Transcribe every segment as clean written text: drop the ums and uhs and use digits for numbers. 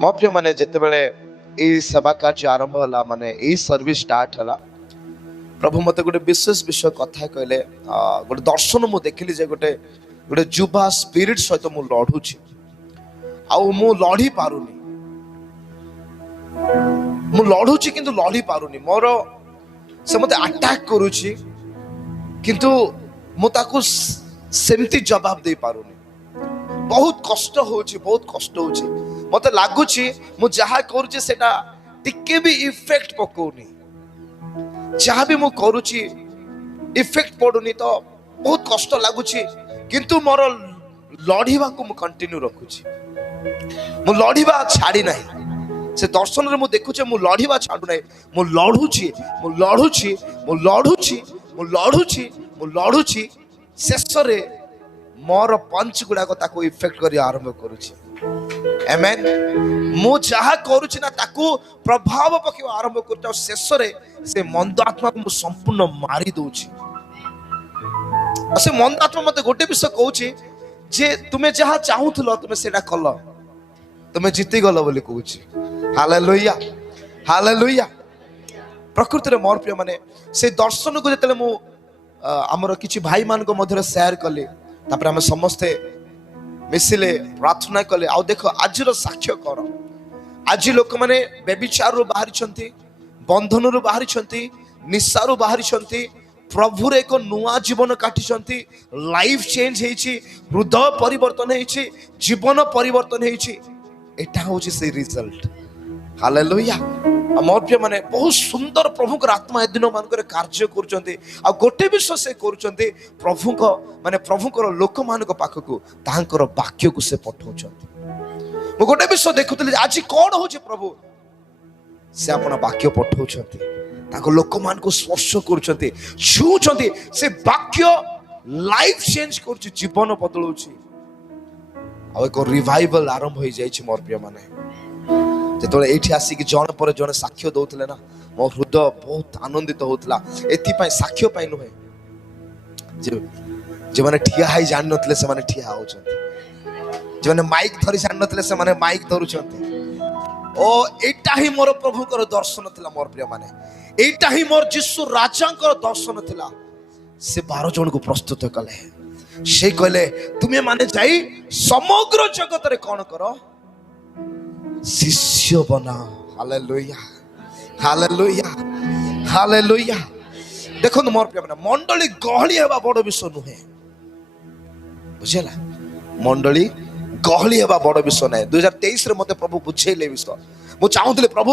ମୋ ପ୍ରିୟ ମାନେ ଯେତେବେଳେ ଏଇ ସେବା କାର୍ଯ୍ୟ ଆରମ୍ଭ ହେଲା ମାନେ ଏଇ ସର୍ଭିସ ଷ୍ଟାର୍ଟ ହେଲା ପ୍ରଭୁ ମତେ ଗୋଟେ ବିଶେଷ ବିଷୟ କଥା କହିଲେ ଗୋଟେ ଦର୍ଶନ ମୁଁ ଦେଖିଲି ଯେ ଗୋଟେ ଗୋଟେ ଯୁବା ସ୍ପିରିଟ ସହିତ ମୁଁ ଲଢୁଛି ଆଉ ମୁଁ ଲଢି ପାରୁନି ମୁଁ ଲଢୁଛି କିନ୍ତୁ ଲଢି ପାରୁନି ମୋର ସେ ମତେ ଆଟାକ କରୁଛି କିନ୍ତୁ ମୁଁ ତାକୁ ସେମିତି ଜବାବ ଦେଇ ପାରୁନି बहुत कष्ट होची मते लागुची मु जहा करूची सेटा टिके भी इफेक्ट पकोनी जहा भी मु करूची इफेक्ट पडुनी तो बहुत कष्ट लागुची किंतु मोर लढिबा को मु कंटिन्यू रखुची मु लढिबा छाडी नाही से दर्शन रे मु देखुचे मु लढिबा छाडू नाही मु लढुची शेष रे मोर पंच गुड़ाक ताको इफेक्ट करी आरंभ करूची आमेन मु जहा करूची ना ताको प्रभाव पकेवा आरंभ करता शेष रे से मंद आत्मा को मु संपूर्ण मारी दोची से मंद आत्मा मते गोटे विषय कहूची जे तुमे जहा चाहुथलो तुमे सेटा कलो तुमे जीती गलो बोली कहूची हालेलुया हालेलुया प्रकृति रे मोर प्रिय माने से दर्शन को जतले मु हमर किछि भाई मान को मधुर शेयर कले तापर आम समस्ते मिसिले प्रार्थना कले आउ देख आज साक्ष्य कर आज लोक मैंने व्यभिचार बाहरी बंधन बाहरी निशा बाहरी प्रभुर एक नुआ जीवन काटी लाइफ चेंज होती हृदय परिवर्तन होती जीवन परिवर्तन होती एटा होची से रिजल्ट हालेलुया मोर प्रिय माने बहुत सुंदर प्रभु आत्मा ए दिन मान कार्य करुचंती आ गोटे विषय से करुचंती प्रभु को माने प्रभु को लोक मान पाखक तांकर वाक्य को से पठाउचंती मो गोटे विषय देखुतली आज कोन होची प्रभु से अपन वाक्य पठाउचंती ताको लोक मान को स्पर्श करुचंती छुचंती से वाक्य लाइफ चेंज करछि जीवन बदलुछि आ एक रिवाइवल आरंभ हो जाइछि मोर प्रिय माने जो ये आसिक जन पर जन साक्ष्य दौले ना मो हृदय बहुत आनंदित होता एपाई साक्ष्य नुहे जो मैंने ठिया है जान नथिले से माने ठिया होचंती जो मैंने माइक धरी जान नथिले से माने माइक धरुचंती ओ एटा ही मोर प्रभु को दर्शन थिला मोर प्रिय माने एटा ही मोर जिसु राजा को दर्शन थिला से 12 जन को प्रस्तुत कले से कहले तुमे माने जाई समग्र जगत रे कोन करो शिष्य बना हालेलुया हालेलुया हालेलुया देखो मोर प्रिय मंडली गहली हेबा बड़ विषय नुहे बुझेला मंडली गहली हेबा बड़ विषय नै 2023 रे मते प्रभु बुझेले विषय मु चाहुतले प्रभु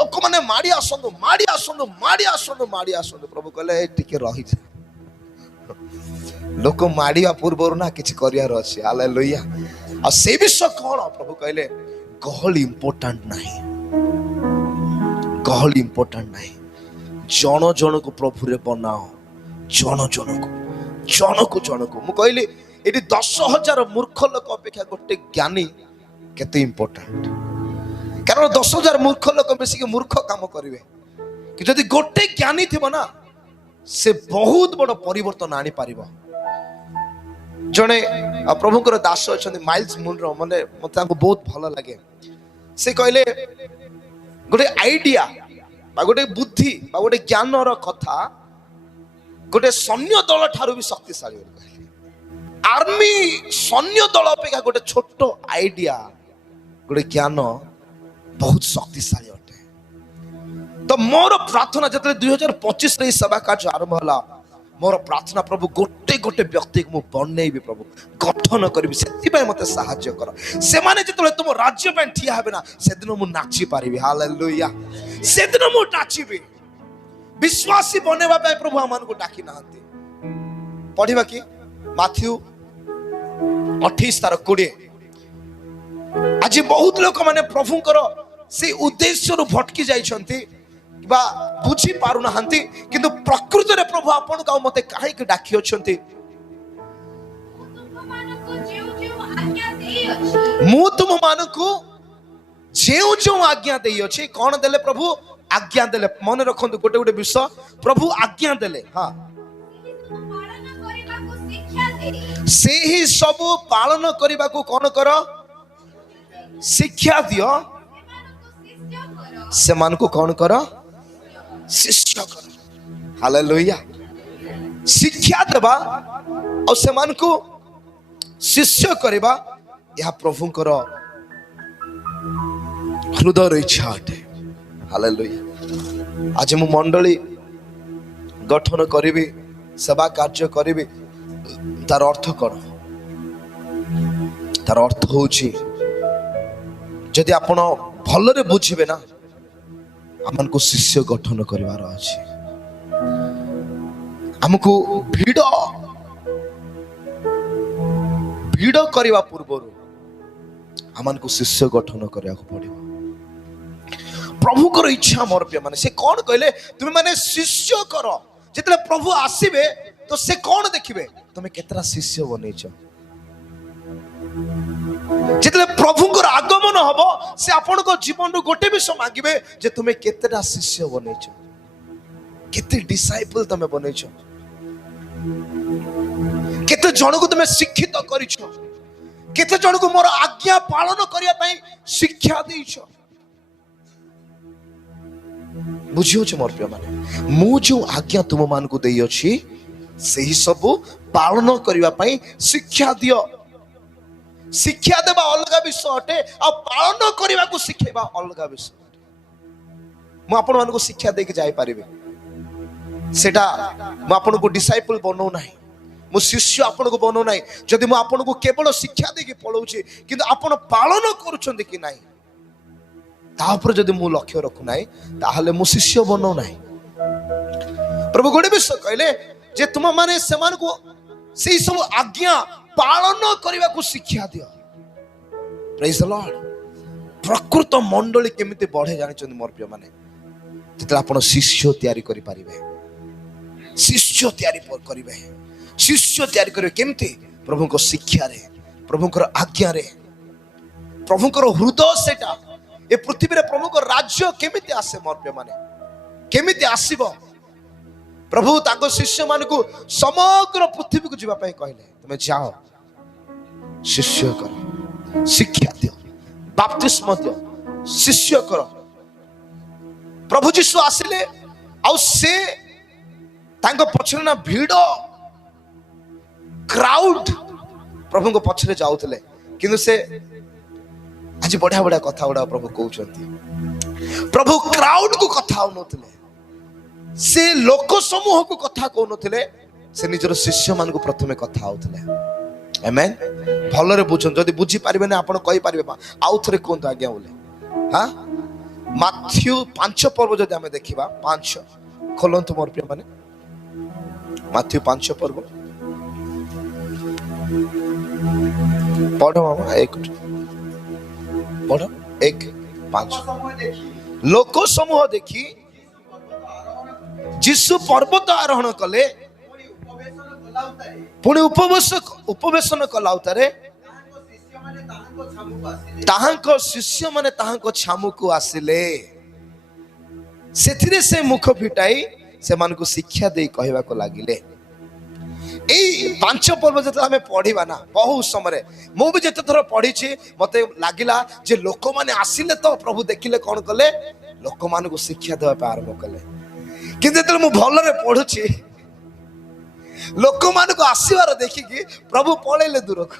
लोक माने माडी आसंदो प्रभु कहले टिके रही जा लोक माडीवा पूर्वरु ना किछ करियार अछि हालेलुया आ से विषय कोन प्रभु कहले गहल इम्पोर्टेंट नहीं जन जन को प्रभु रे बनाओ जन को मु कहली एटी 10,000 मूर्ख लोक अपेक्षा गोटे ज्ञानी केते इम्पोर्टेंट कारण 10,000 मूर्ख लोक बेसी के मूर्ख काम करिवे कि जदि गोटे ज्ञानी थिबो ना से बहुत बड़ परिवर्तन आनी पारिबो जने प्रभुकर दास अच्छा माइल्स मुनरो मने मते बहुत भल लगे से कहले गोटे आइडिया बा गोटे बुद्धि बा गोटे ज्ञान कथा गोटे सैन्य दल ठारू भी शक्तिशाली आर्मी सैन्य दल अपेक्षा गोटे छोट आइडिया गोटे ज्ञान बहुत शक्तिशाली अटे तो मोर प्रार्थना जब 2025 रे सभा कार्य आरंभ होला मोर प्रार्थना प्रभु गोटे गोटे व्यक्ति को बनैबी प्रभु गठन करी से मते साहाय्य कर से माने जतले तुम राज्य पे ठिया हेबे ना से दिन मु नाची पारिबी हालेलुया से दिन मु नाचीबी विश्वासी बनेबा पे प्रभु आमान को डाकी नाहंती पढिबा कि माथ्यू 28:20 आज बहुत लोक माने प्रभुकर से उद्देश्य रु भटकी जाइछंती बा बुझी पारु नहंती किंतु प्रकृति रे प्रभु आपन का मते काहे के डाकी अछंती मु तुम मानकु जेउ आज्ञा देई अछि कोन देले प्रभु आज्ञा देले मन रखंतु गोटे गोटे विषय प्रभु आज्ञा देले हां से ही सब पालन करबा को कोन करो शिक्षा दियो से मान को कौन कर शिष्य कर हालेलुया शिक्षा देवा और से मान को शिष्य करवा यह प्रभुंकर हृदय इच्छा अटे हालेलुया आज मु मंडली गठन करी सेवा कार्य करी तार अर्थ कौन तार अर्थ हूँ जदि आपण भलरे बुझे ना आम को शिष्य गठन करार अच्छे आमको भिड़ भिड़ करने पूर्वर आम को शिष्य गठन करने पड़ो प्रभुकर इच्छा मोर पे माने से कौन कहले तुम्हें माने शिष्य कर जितने प्रभु आसीबे तो से कौन देखिबे तुम्हें केतरा शिष्य बनैछ जितने प्रभुकर आगमन हबो से आपण को जीवन रो गोटे विषय मांगिबे जे तुम्हें केतरा शिष्य बनैछ केते डिसाइपल तुम्हें बनैछ केते जन को तुम्हें शिक्षित करिछ केते जन को मोर आज्ञा पालन करिया पई शिक्षा देइछ बुझियो छ मोर प्रिय माने मु जो आज्ञा तुम मान को देई अछि सेही सब पालन करिवा पई शिक्षा दियो शिक्षा देबा अलग विषय अटे आ पालन करिवा को शिखेबा अलग विषय मु आपण मान को शिक्षा दे के जाई परिबे सेटा मु आपण को डिसाइपल बनो नाही मु शिष्य आपण को बनो नाही जदि मु आपण को केवल शिक्षा दे के पळौछि किंतु आपण पालन करूछन्ते कि नाही तापर जदि मु लक्ष्य रखु नाही ताहले मु शिष्य बनो नाही प्रभु गोटे विषय कहले जे तुम माने समान को सेही सब आज्ञा पालन करने को शिक्षा दियो प्रेज द लॉर्ड प्रकृत मंडली केमिति बढ़े जानि मोर प्रिय माने जेतला आपण शिष्य तैयारी करि परिबे शिष्य तैयारी करिबे शिष्य तैयारी करिबे केमिति प्रभु को शिक्षा रे प्रभु को आज्ञा रे प्रभु को हृदय सेटा ए पृथ्वी रे प्रभु को राज्य केमिति आसे मोर प्रिय माने केमिति आसीबो प्रभु ताको शिष्य मान को समग्र पृथ्वी को जीवा कहले तुम जाओ शिष्य कर शिक्षा दियो बाप्तिस्म दियो शिष्य कर प्रभु जीशु आसिले आउ से तांको पछरे ना भीड़ क्राउड प्रभु को पछरे जाउतले किंतु से आज बढ़िया बढ़िया कथा उड़ा प्रभु कहउछंती प्रभु क्राउड को कथा होनथले से लोक समूह को कथा कहउनथले से निजर शिष्य मान को प्रथमे कथा होतले आमेन भलरे बुझन जदी बुझी पारिबे ना आपण कहि पारिबे आउ थरे कोन आज्ञा बोले हां माथ्यू 5 पर्व जदी हमें देखिबा 5 खोलंतु मोर प्रिय माने माथ्यू 5 पर्व पढ़ो मामा एक पढ़ो 1:5 लोक समूह देखी जिसु पर्वत आरोहण कले पुणी उपवेशन कलाउतारे ताहांको शिष्य माने ताहांको छामु को आसिले सेथिरे से मुख फिटाई से मान को शिक्षा दे कहवा को लागिले एई 5 पर्व जते हमें पढ़िबा ना बहु समय मु भी जते थर पढ़ी छी मते लागिला जे लोक माने आसिले तो प्रभु देखिले कोन कले लोक मान को शिक्षा देबा पे आरंभ कले किंतु जते मु भलरे पढुछि लोक मान को आसीबार देखिकी प्रभु पळेले दूर को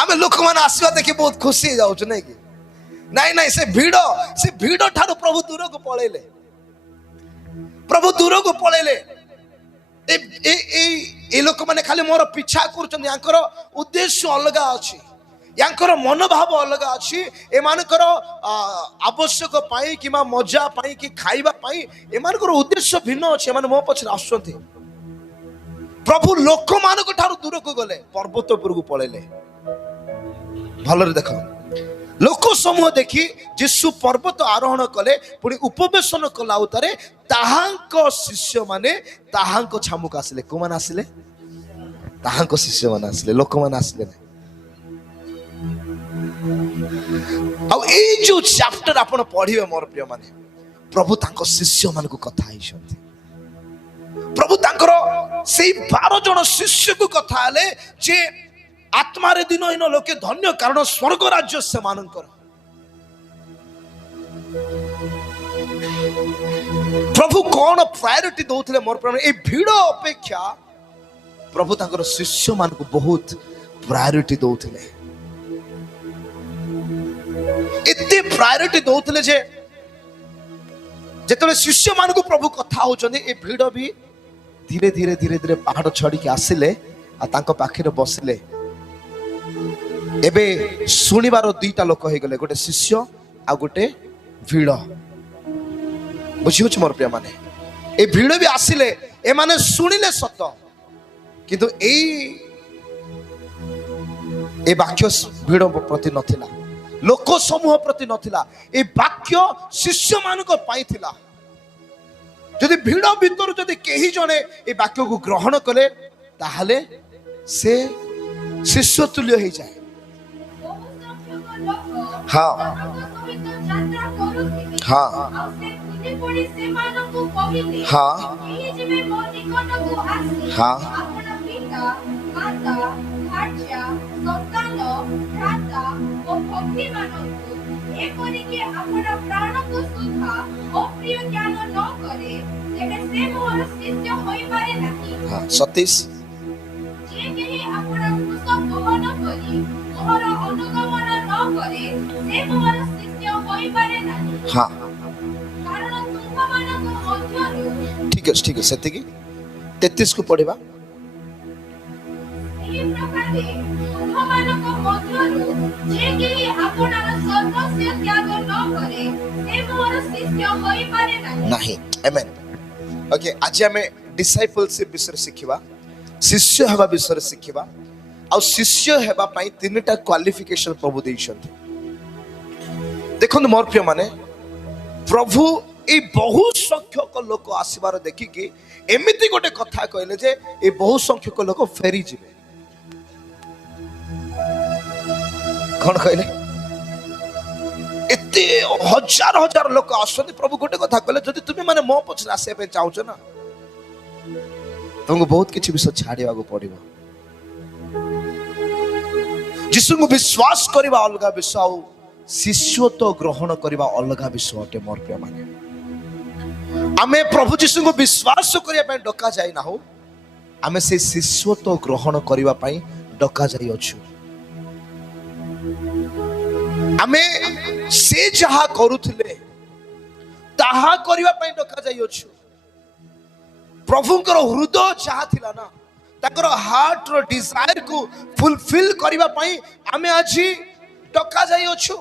आमे लोक मान आसीबा देखि बहुत खुशी जाउ छ नै कि नहीं से भीड़ ठारो प्रभु दूर को पळेले प्रभु दूर को पळेले ए लोक माने खाली मोर पीछा करछन यांकर उद्देश्य अलग अछि यांकर मनोभाव अलग अछि ए मानकर आवश्यक पाई किमा मजा पाई कि खाइबा पाई ए मानकर उद्देश्य भिन्न अछि माने मो पछर आसुथि प्रभु लोक मान को ठारो दूर को गले पर्वतपुर को पळेले भलरे देखो लोक समूह देखी जिसु पर्वत आरोहण कले पुणी उपवेशन कला उतारे ताहांको शिष्य माने ताहांको छामुक आसिले को मान आसिले ताहांको शिष्य मान आसिले लोक मान आसिले आ ए जो चैप्टर आपण पढिबे मोर प्रिय माने प्रभु तांको शिष्य मान को कथा आइछंती प्रभु तांकर सेई 12 जन शिष्य को कथा आले जे आत्मारे दिनहीन लोके धन्य कारण स्वर्ग राज्य से मानकर प्रभु कौन प्रायोरिटी दौले मोर प्रेम ए भिड़ अपेक्षा प्रभु तांकर शिष्य मान को बहुत प्रायोरिटी दौले एते प्रायोरिटी दौले जे जेतले शिष्य मान को प्रभु कथा होचंदी ए भिड़ भी धीरे धीरे धीरे धीरे पहाड़ छड़ी के आसिले आ तांको पाखरे बसिले एबे सुनिबार दुईटा लोक हो गले गोटे शिष्य आ गोटे भिड़ बुझी मोर प्रिय माने ए भिड़ भी आसिले ए माने सुनिले सत किंतु ए वाक्य भिड़ प्रति नथिला लोक समूह प्रति नथिला ए वाक्य शिष्य मान को पाई थिला जदि भिड़ भीतर जदि केही जने ए वाक्य को ग्रहण कले ताहले से शिष्य तुल्य हो जाए हाँ हाँ हाँ हाँ सतीश हाँ ठीक है सेति की 33 को पढ़िबा नहीं आमेन ओके आज हमें डिसाइपलशिप विषय शिखिबा शिष्य हेबा विषय शिखिबा आ शिष्य हेबा पई तीनटा क्वालिफिकेशन प्रभु देइछन्ते देखो मोर प्रिय माने प्रभु ए बहु संख्यक लोक आसीबार देखिकी एमिति गोटे कथा कहले जे ए बहु संख्यक लोक फेरी जिवे कौन कहले एते हजार हजार लोक आसते प्रभु गोटे कथा कहले जदि तुम माने मो पछरे आसे पे चाहछो ना तुमको बहुत किछि विषय छाड़िया को पड़िबो जिसु को विश्वास करबा अलगा विषय शिष्यत्व ग्रहण करबा अलगा विषय अटे मोर प्रिय माने आमे प्रभु जीशु को विश्वास करिया पय डका जाय ना हो आमे से शिष्यत्व ग्रहण करिवा पय डका जाय अछु आमे से जहा करूथिले ताहा करिवा पय डका जाय अछु प्रभुंकर हृदय जहा थिला ना ताकर हार्ट रो डिजायर को फुलफिल करिवा पय आमे आजी डका जाय अछु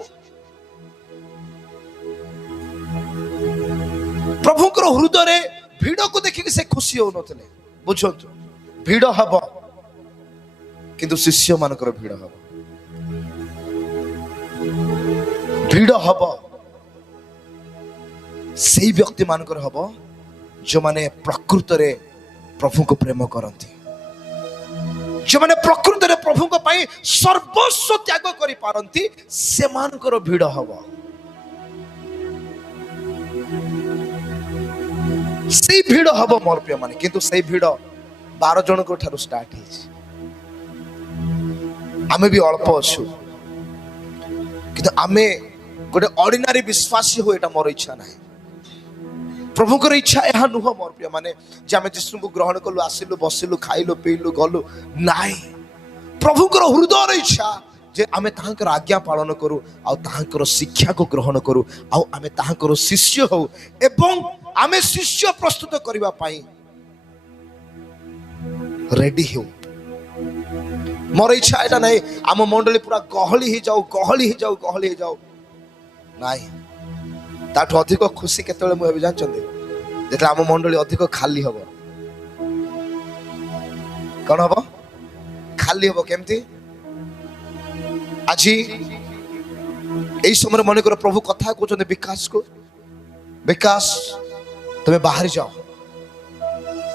प्रभुंकर हृदय रे भिड़ को देखि से खुशी हो नथले बुझंतु भिड़ हबो किंतु शिष्य मानकर भिड़ हबो भिड़ हबो सेही व्यक्ति मानकर हबो जो माने प्रकृत रे प्रभु को प्रेम करंती जो माने प्रकृत रे प्रभु को पई सर्वस्व त्याग करि पारंती से मानकर भिड़ हबो से भिड़ हम मोर प्रिय माने किंतु से भिड़ 12 जन को ठारो स्टार्ट आमे भी अल्प अच्छु किंतु आमे गोटे ऑर्डिनरी विश्वासी हो एटा मोर इच्छा नाही प्रभु को इच्छा यह नुह मोर प्रिय माने जे आमे जिसु को ग्रहण कलु आसिलु बसिलु खाइलु पीलु गलु नाही प्रभु को हृदय रे इच्छा जे आमे ताहाकर आज्ञा पालन करू आ ताहाकर शिक्षा को ग्रहण करू आ आमे ताहाकर शिष्य हो एवं आमे शिष्य प्रस्तुत करबा पाई रेडी हो मोर इच्छा एटा नहीं आम मंडली पूरा गहली ही जाऊ नहीं ताठो अधिक खुशी केतले मु जानचंदे जेतले आम मंडली अधिक खाली हबो कोन हबो खाली हबो केमती आज एई समय मन कर प्रभु कथा कहते विकास तुम्हें बाहर जाओ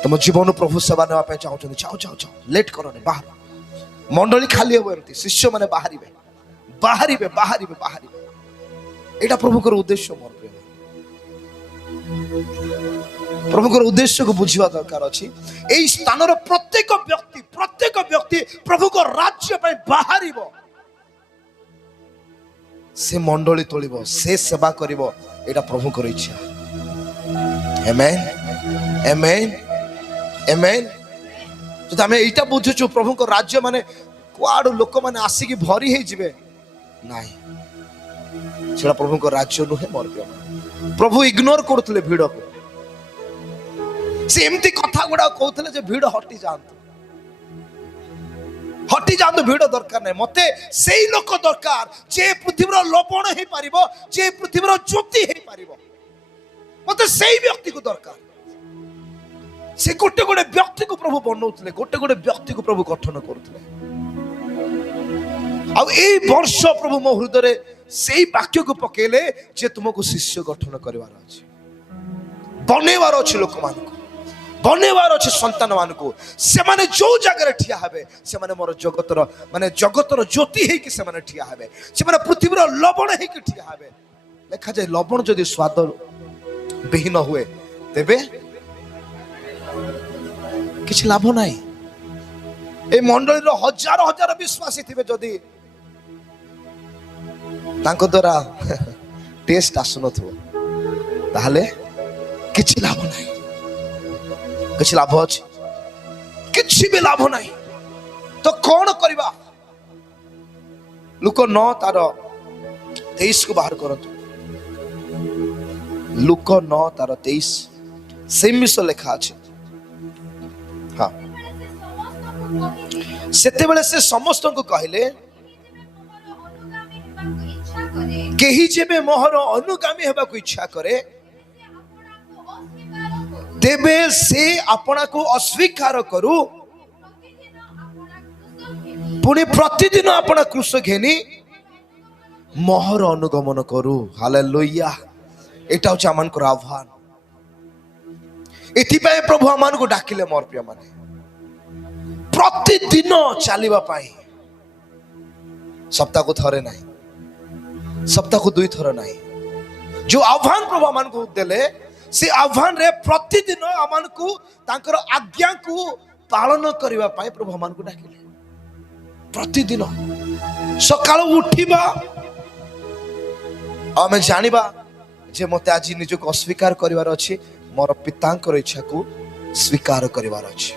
तुम जीवन प्रभु सेवा नापे चाहते जाओ जाओ जाओ लेट करो नहीं बाहर मंडली खाली हम एमती शिष्य माने बाहरिबे बाहरिबे बाहरिबे बाहरिबे एटा प्रभुकर उद्देश्य मोर प्रिय प्रभुकर उद्देश्य को बुझिवा दरकार अछि एई स्थान रो प्रत्येक व्यक्ति प्रभुकर राज्य पे बाहरिबो से मंडली तोलिबो से सेवा करिबो एटा प्रभुकर इच्छा Amen. Amen. Amen. যদি আমি এইটা বুঝুଛୁ প্রভুଙ୍କ রাজ্য মানে କୁଆଡୁ ଲୋକମାନେ ଆସିକି ଭରି ହେଇଯିବେ ନାହିଁ, ସେଟା ପ୍ରଭୁଙ୍କ ରାଜ୍ୟ ନୁହେଁ ମୋର ପ୍ରିୟ। ପ୍ରଭୁ ଇଗ୍ନୋର କରୁଥିଲେ ଭିଡକୁ। ସେ ଏମିତି କଥା ଗୁଡା କହୁଥିଲେ ଯେ ଭିଡ ହଟି ଯାଆନ୍ତୁ, ଭିଡ ଦରକାର ନାହିଁ। ମତେ ସେଇ ଲୋକ ଦରକାର ଯେ ପୃଥିବୀର ଲବଣ ହେଇପାରିବ, ଯେ ପୃଥିବୀର ଜ୍ୟୋତି ହେଇପାରିବ। ମତେ ସେଇ ବ୍ୟକ୍ତିକୁ ଦରକାର। ସେ ଗୋଟେ ଗୋଟେ ବ୍ୟକ୍ତିକୁ ପ୍ରଭୁ ବନଉଥିଲେ, ଗୋଟେ ଗୋଟେ ବ୍ୟକ୍ତିକୁ ପ୍ରଭୁ ଗଠନ କରୁଥିଲେ। ଆଉ ଏଇ ବର୍ଷ ପ୍ରଭୁ ମୋ ହୃଦୟରେ ସେଇ ବାକ୍ୟକୁ ପକେଇଲେ ଯେ ତୁମକୁ ଶିଷ୍ୟ ଗଠନ କରିବାର ଅଛି, ବନେଇବାର ଅଛି ଲୋକମାନଙ୍କୁ, ବନେଇବାର ଅଛି ସନ୍ତାନ ମାନଙ୍କୁ। ସେମାନେ ଯୋଉ ଜାଗାରେ ଠିଆ ହେବେ ସେମାନେ ମୋର ଜଗତର ଜ୍ୟୋତି ହେଇକି ସେମାନେ ଠିଆ ହେବେ। ସେମାନେ ପୃଥିବୀର ଲବଣ ହେଇକି ଠିଆ ହେବେ। ଲେଖାଯାଏ ଲବଣ ଯଦି ସ୍ୱାଦ ବିହୀନ ହୁଏ ତେବେ କିଛି ଲାଭ ନାହିଁ। এই মন্ডলীর হাজার হাজার বিশ্বাসী থিবে, যদি তাଙ୍କ দ্বারা টেস্ট আসুনথিব তাহলে কিছু লাভ নাই। কিছু লাভ আছে? কিছু ବି ଲାଭ ନାହିଁ। ତ କଣ କରିବା? ଲୁକ 9 ତାର 23 କୁ ବାହାର କରନ୍ତୁ। ଲୁକ 9 ତାର 23 ସେମ୍ ବିଷୟ ଲେଖା ଅଛି। ହଁ, ସେତେବେଳେ ସେ ସମସ୍ତଙ୍କୁ କହିଲେ, କେହି ଯେବେ ମୋହର ଅନୁଗାମୀ ହେବାକୁ ଇଚ୍ଛା କରେ ତେବେ ସେ ଆପଣାକୁ ଅସ୍ୱୀକାର କରୁ, ପୁଣି ପ୍ରତିଦିନ ଆପଣା କ୍ରୁଶ ଘେନି ମୋହର ଅନୁଗମନ କରୁ। ହାଲେଲୁୟା। এটা হচ্ছে আমানଙ୍କର আহ্বান। এଥିପାଇଁ ପ୍ରଭୁ ଆମମାନଙ୍କୁ ଡାକିଲେ ମୋର ପ୍ରିୟ ମାନେ, ପ୍ରତିଦିନ ଚାଲିବା ପାଇଁ। ସପ୍ତାହକୁ ଥରେ ନାହିଁ, ସପ୍ତାହକୁ 2 ଥର ନାହିଁ। ଯୋଉ ଆହ୍ୱାନ ପ୍ରଭୁ ଆମମାନଙ୍କୁ ଦେଲେ ସେ ଆହ୍ୱାନରେ ପ୍ରତିଦିନ ଆମମାନଙ୍କୁ ତାଙ୍କର ଆଜ୍ଞାକୁ ପାଳନ କରିବା ପାଇଁ ପ୍ରଭୁ ଆମମାନଙ୍କୁ ଡାକିଲେ। ପ୍ରତିଦିନ ସକାଳୁ ଉଠିବା, ଆମେ ଜାଣିବା ଯେ ମତେ ଆଜି ନିଜକୁ ଅସ୍ୱୀକାର କରିବାର ଅଛି, ମୋର ପିତାଙ୍କର ଇଚ୍ଛାକୁ ସ୍ୱୀକାର କରିବାର ଅଛି।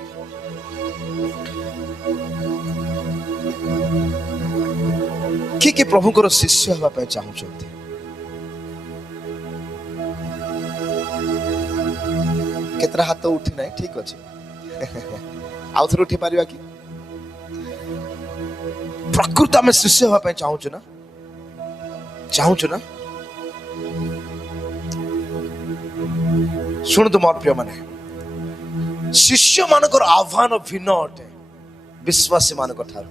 କିଏ ପ୍ରଭୁଙ୍କର ଶିଷ୍ୟ ହେବା ପାଇଁ ଚାହୁଁଛନ୍ତି? କେତେଟା ହାତ ଉଠି ନାହିଁ? ଠିକ ଅଛି, ଆଉ ଥରେ ଉଠି ପାରିବା କି? ପ୍ରକୃତ ଆମେ ଶିଷ୍ୟ ହେବା ପାଇଁ ଚାହୁଁଛୁ ନା? ଶୁଣନ୍ତୁ ମୋର ପ୍ରିୟ ମାନେ, ଶିଷ୍ୟ ମାନଙ୍କର ଆହ୍ୱାନ ଭିନ୍ନ ଅଟେ ବିଶ୍ୱାସୀ ମାନଙ୍କ ଠାରୁ।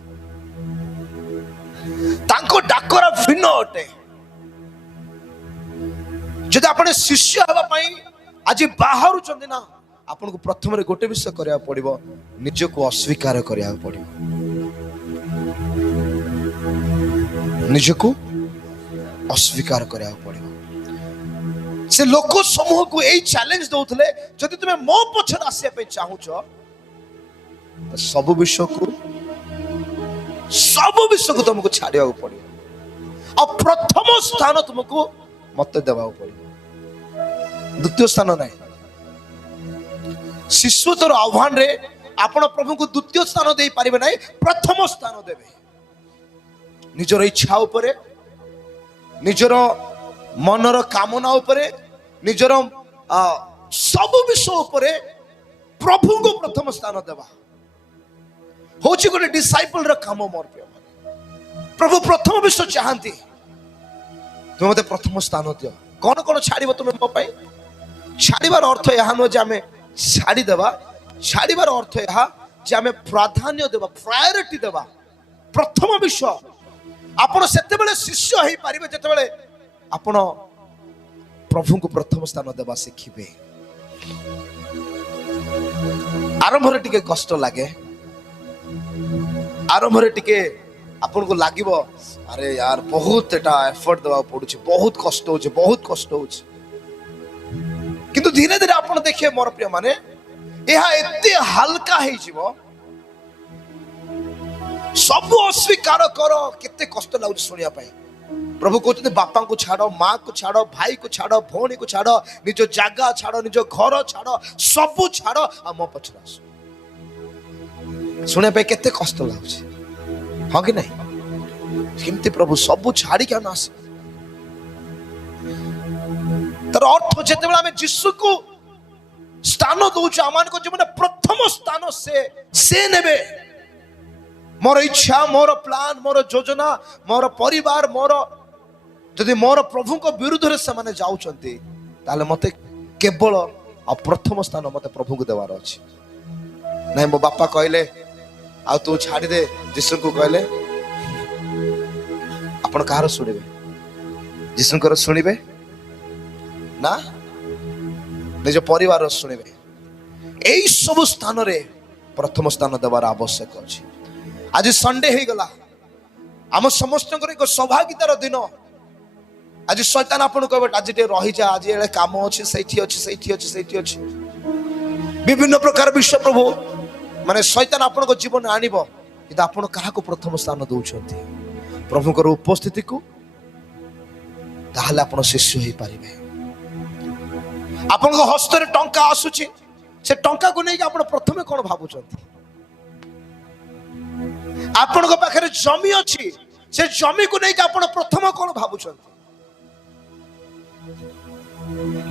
ତାଙ୍କ ଡାକରା ଭିନ୍ନ ଅଟେ। ଯଦି ଆପଣ ଶିଷ୍ୟ ହେବା ପାଇଁ ଆଜି ବାହାରୁଛନ୍ତି ନା, ଆପଣଙ୍କୁ ପ୍ରଥମରେ ଗୋଟେ ବିଷୟ କରିବାକୁ ପଡିବ, ନିଜକୁ ଅସ୍ୱୀକାର କରିବାକୁ ପଡିବ। ନିଜକୁ ଅସ୍ୱୀକାର କରିବାକୁ ପଡିବ। ସେ ଲୋକ ସମୂହକୁ ଏଇ ଚ୍ୟାଲେଞ୍ଜ ଦଉଥିଲେ, ଯଦି ତୁମେ ମୋ ପଛରେ ଆସିବା ପାଇଁ ଚାହୁଁଛ ସବୁ ବିଷୟକୁ ତୁମକୁ ଛାଡିବାକୁ ପଡିବ। ଆଉ ପ୍ରଥମ ସ୍ଥାନ ତୁମକୁ ମତେ ଦେବାକୁ ପଡିବ, ଦ୍ୱିତୀୟ ସ୍ଥାନ ନାହିଁ। ଶିଷ୍ୟତ୍ୱର ଆହ୍ୱାନରେ ଆପଣ ପ୍ରଭୁଙ୍କୁ ଦ୍ୱିତୀୟ ସ୍ଥାନ ଦେଇପାରିବେ ନାହିଁ, ପ୍ରଥମ ସ୍ଥାନ ଦେବେ। ନିଜର ଇଚ୍ଛା ଉପରେ, ନିଜର ମନର କାମନା ଉପରେ, ନିଜର ସବୁ ବିଷୟ ଉପରେ ପ୍ରଭୁଙ୍କୁ ପ୍ରଥମ ସ୍ଥାନ ଦେବା ହଉଛି ଗୋଟେ ଡିସାଇପଲର କାମ। ମୋର ପ୍ରିୟ ମାନେ, ପ୍ରଭୁ ପ୍ରଥମ ବିଷୟ ଚାହାନ୍ତି, ତୁମେ ମତେ ପ୍ରଥମ ସ୍ଥାନ ଦିଅ। କଣ କଣ ଛାଡିବ ତୁମେ ମୋ ପାଇଁ? ଛାଡିବାର ଅର୍ଥ ଏହା ନୁହେଁ ଯେ ଆମେ ଛାଡିଦେବା। ଛାଡିବାର ଅର୍ଥ ଏହା ଯେ ଆମେ ପ୍ରାଧାନ୍ୟ ଦେବା, ପ୍ରାୟୋରିଟି ଦେବା। ପ୍ରଥମ ବିଷୟ। ଆପଣ ସେତେବେଳେ ଶିଷ୍ୟ ହେଇପାରିବେ ଯେତେବେଳେ ଆପଣ ପ୍ରଭୁଙ୍କୁ ପ୍ରଥମ ସ୍ଥାନ ଦେବା ଶିଖିବେ। ଆରମ୍ଭରେ ଟିକେ କଷ୍ଟ ଲାଗେ, ଆରମ୍ଭରେ ଟିକେ ଆପଣଙ୍କୁ ଲାଗିବ ଆରେ यार ବହୁତ ଏଟା ଏଫର୍ଟ ଦେବାକୁ ପଡୁଛି, ବହୁତ କଷ୍ଟ ହଉଛି। କିନ୍ତୁ ଧୀରେ ଧୀରେ ଆପଣ ଦେଖିବେ ମୋର ପ୍ରିୟ ମାନେ, ଏହା ଏତେ ହାଲକା ହେଇଯିବ। ସବୁ ଅସ୍ୱୀକାର କର, କେତେ କଷ୍ଟ ଲାଗୁଛି ଶୁଣିବା ପାଇଁ। प्रभु कहते बापा को छाड़, माँ को छाड़, भाई को छाड़, भौणी को छाड़, निज जगह छाड़, निज घर छाड़, सबू छाड़ आ मो पछरे आस। शुणे केते कष्ट लगुच, हाँ कि नहीं? केमती प्रभु सबू छाड़ी क्या आस। तर अर्थ जिते आम जीशु को स्थान दौच आम जीवन प्रथम स्थान से नेबे। मोर इच्छा, मोर प्लान, मोर योजना, मोर परिवार, मोर जदि मोर प्रभु को विरुद्ध रे से माने जाउछंती ताले मते केवल आ प्रथम स्थान मते प्रभु को देवार अछि। नहीं मो बापा कहले आ तू छाड़ी दे, जीसु को कहले आपण कार सुनिबे? जीसु को सुनिबे ना, निज परिवार सुनिबे। एई सब स्थान रे प्रथम स्थान देवार आवश्यक अछि। आज संडे हो गला, आम समस्त एक सौभाग्यतार दिन। आज शैतान आपन कह आज रही जा, आज ये काम अच्छे से विभिन्न प्रकार विश्व प्रभु माने शैतान आपन को जीवन आनिब, कि आपन क्या प्रथम स्थान दौरान प्रभुकर उपस्थिति को, ताहले आपन शिष्य हो पारे। आपन को हस्त रे टंका आसुची, से टंका को नहीं आपन प्रथमे कौन भावुचंती? आपन को पाखरे जमी अच्छी, से जमी को नहीं आपन प्रथम कौन भावुचंती?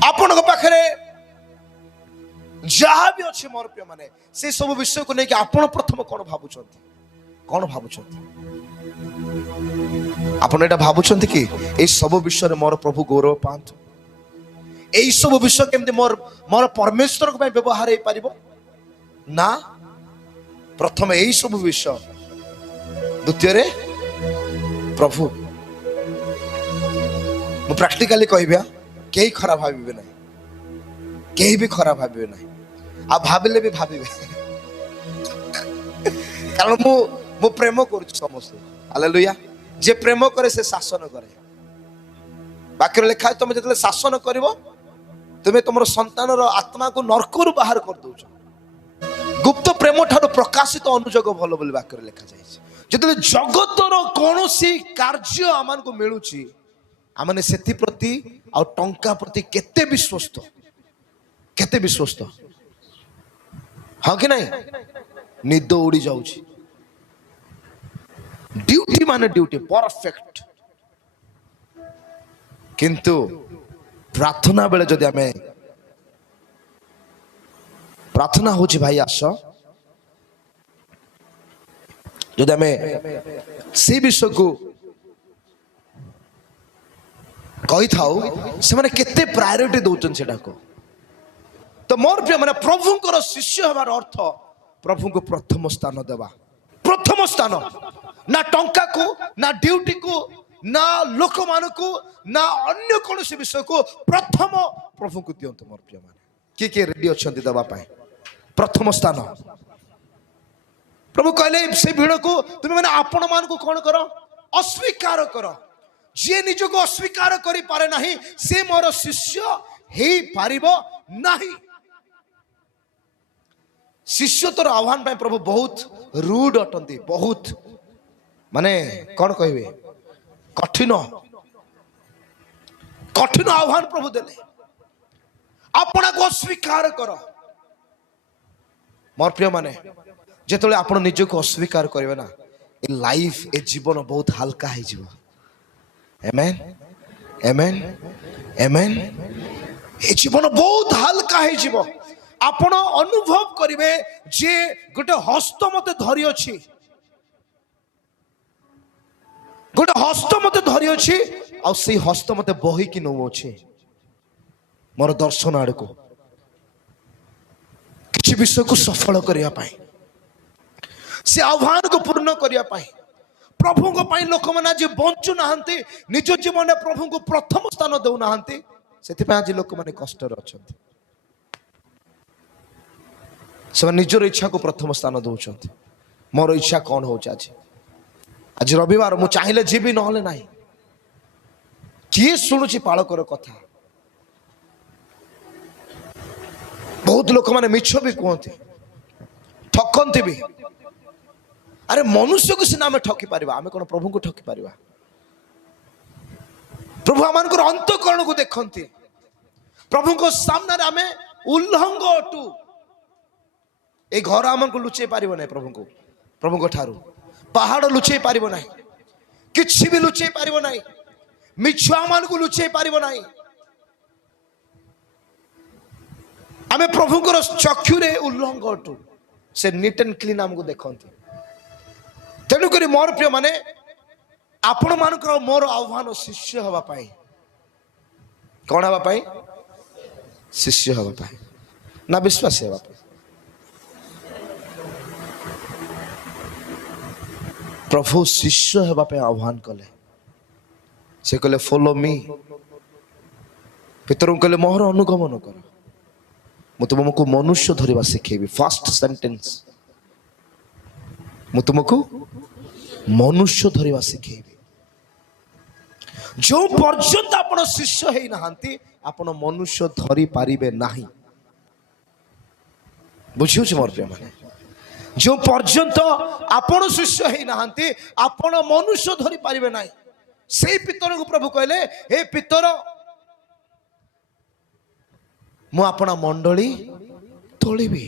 आपन को पाखरे जहाँ भी अच्छे मोर प्रिय माने, से सब विषय को नहीं आपन प्रथम कौन भावुचंती? कौन भावुचंती? आपन एटा भावुचंती कि ए सब विषय रे मोर प्रभु गौरव पांतु, ए सब विषय केमते मोर मोर परमेश्वर को व्यवहार हो पारिबो ना? प्रथम ए सब विषय, द्वितीय रे प्रभु। मु प्रैक्टिकली कहबिया केही खराब भाबिबे नहीं, केही भी खराब भाबिबे नहीं, आ भाबिले भी भाबिबे कारण मु प्रेम करूछि समस्त। हालेलुया। जे प्रेम करे से शासन करे। वाक्य लिखा है तुम जतले शासन करिवो तुमे तुमर संतानर आत्मा को नरकरु बाहर कर दउछ। गुप्त प्रेम ठारो प्रकाशित अनुजोग भलो बोली वाक्य लिखा जाय। जतले जगतर कोनोसी कार्य आमान को मिलुची, आमने सेति प्रति आ टंका प्रति केते विश्वस्त, केते विश्वस्त, हाँ कि नहीं? निद उड़ी जाउची। ड्यूटी माने ड्यूटी परफेक्ट, किंतु प्रार्थना बेले जदि आमे प्रार्थना होची भाई आस, जदि आमे से विषय को कही थाउ से माने केते प्रायोरिटी दउचन सेटा को। तो मोर प्रिय माने प्रभुंकर शिष्य हमार अर्थ प्रभु को प्रथम स्थान देवा। प्रथम स्थान, ना टंका को, ना ड्यूटी को, ना लोक मान को, ना अन्य कौन से विषय को, प्रथम प्रभु को दियंतु। मोर प्रिय माने किए रेडी अछंती देवा पाए प्रथम स्थान। प्रभु कहले से भीड़ को तुम माने आपण मान को कौन करो? अस्वीकार करो। जे निज को अस्वीकार करि पारे नाही से मोर शिष्य हे पारिबो नाही। शिष्य तोर आह्वान पाए प्रभु बहुत रूड अटंती, बहुत माने कौन कहबे कठिन कठिन आह्वान प्रभु देले। अपना को अस्वीकार कर। मोर प्रिय माने जेतले आपण निज को अस्वीकार करिवे ना, ए लाइफ ए जीवन बहुत हल्का हो जीवो। आमेन आमेन आमेन। ए जीवन बहुत हल्का हो जीवो। आपण अनुभव करिवे जे गोटे हस्त मते धरि अछि, गोटे हस्त मते धरि अछि आ से हस्त मते बही कि नौ अछि मोर दर्शन आड़ को किछि विषय को सफल करिया पाई, से आह्वान को पूर्ण करिया पाई। प्रभु को पाई लोक माने जे बंचु नाहंती, निज जीवन में प्रभु को प्रथम स्थान देउ नाहंती, सेति पय आज लोक माने कष्ट रे अछंती। से निजर इच्छा को प्रथम स्थान दौरान। मोर इच्छा कौन हो आज रविवार मु चाहिए जीवी नहले नहीं। किए शुणुची पालकर कथा? बहुत लोक माने मिछ भी कहते, ठकंती भी। अरे मनुष्य को सिना आम ठकी पारिबा, आमे कोन प्रभु को ठकी पारिबा? प्रभु आम अंतकरण को देखते प्रभु को सामने आम उल्लंघ अटू ए घर आम को लुचई पार ना प्रभु को ठारू पहाड़ लुचई पार ना कि भी लुचई पार ना मिछ आम को लुचई पार ना आम प्रभु चक्षुरे उल्लंघ अटू से नीट एंड क्लीन आमको देखते तेणुक मोर प्रिय माने आपण मान मोर आह्वान शिष्य हाँपाई कौन हाँपाई शिष्य हाँपाई ना विश्वासी हाँपाई प्रभु शिष्य हाँपाई आह्वान कले से कहले फॉलो मी पितर कहले मोहर अनुगमन कर मु तुमको मनुष्य धरिबा शिखेबी फर्स्ट सेंटेंस मु तुमको मनुष्य धरिबा शिखेबी जो पर्यंत आपण शिष्य है नहांती आपण मनुष्य धरी पारिबे नाही बुझियो मोर प्रिय माने जो पर्यंत आपण शिष्य है नहांती आपण मनुष्य धरी पारिबे नाही से पितर को प्रभु कहले हे पितर मु आपना मंडली तोलिबी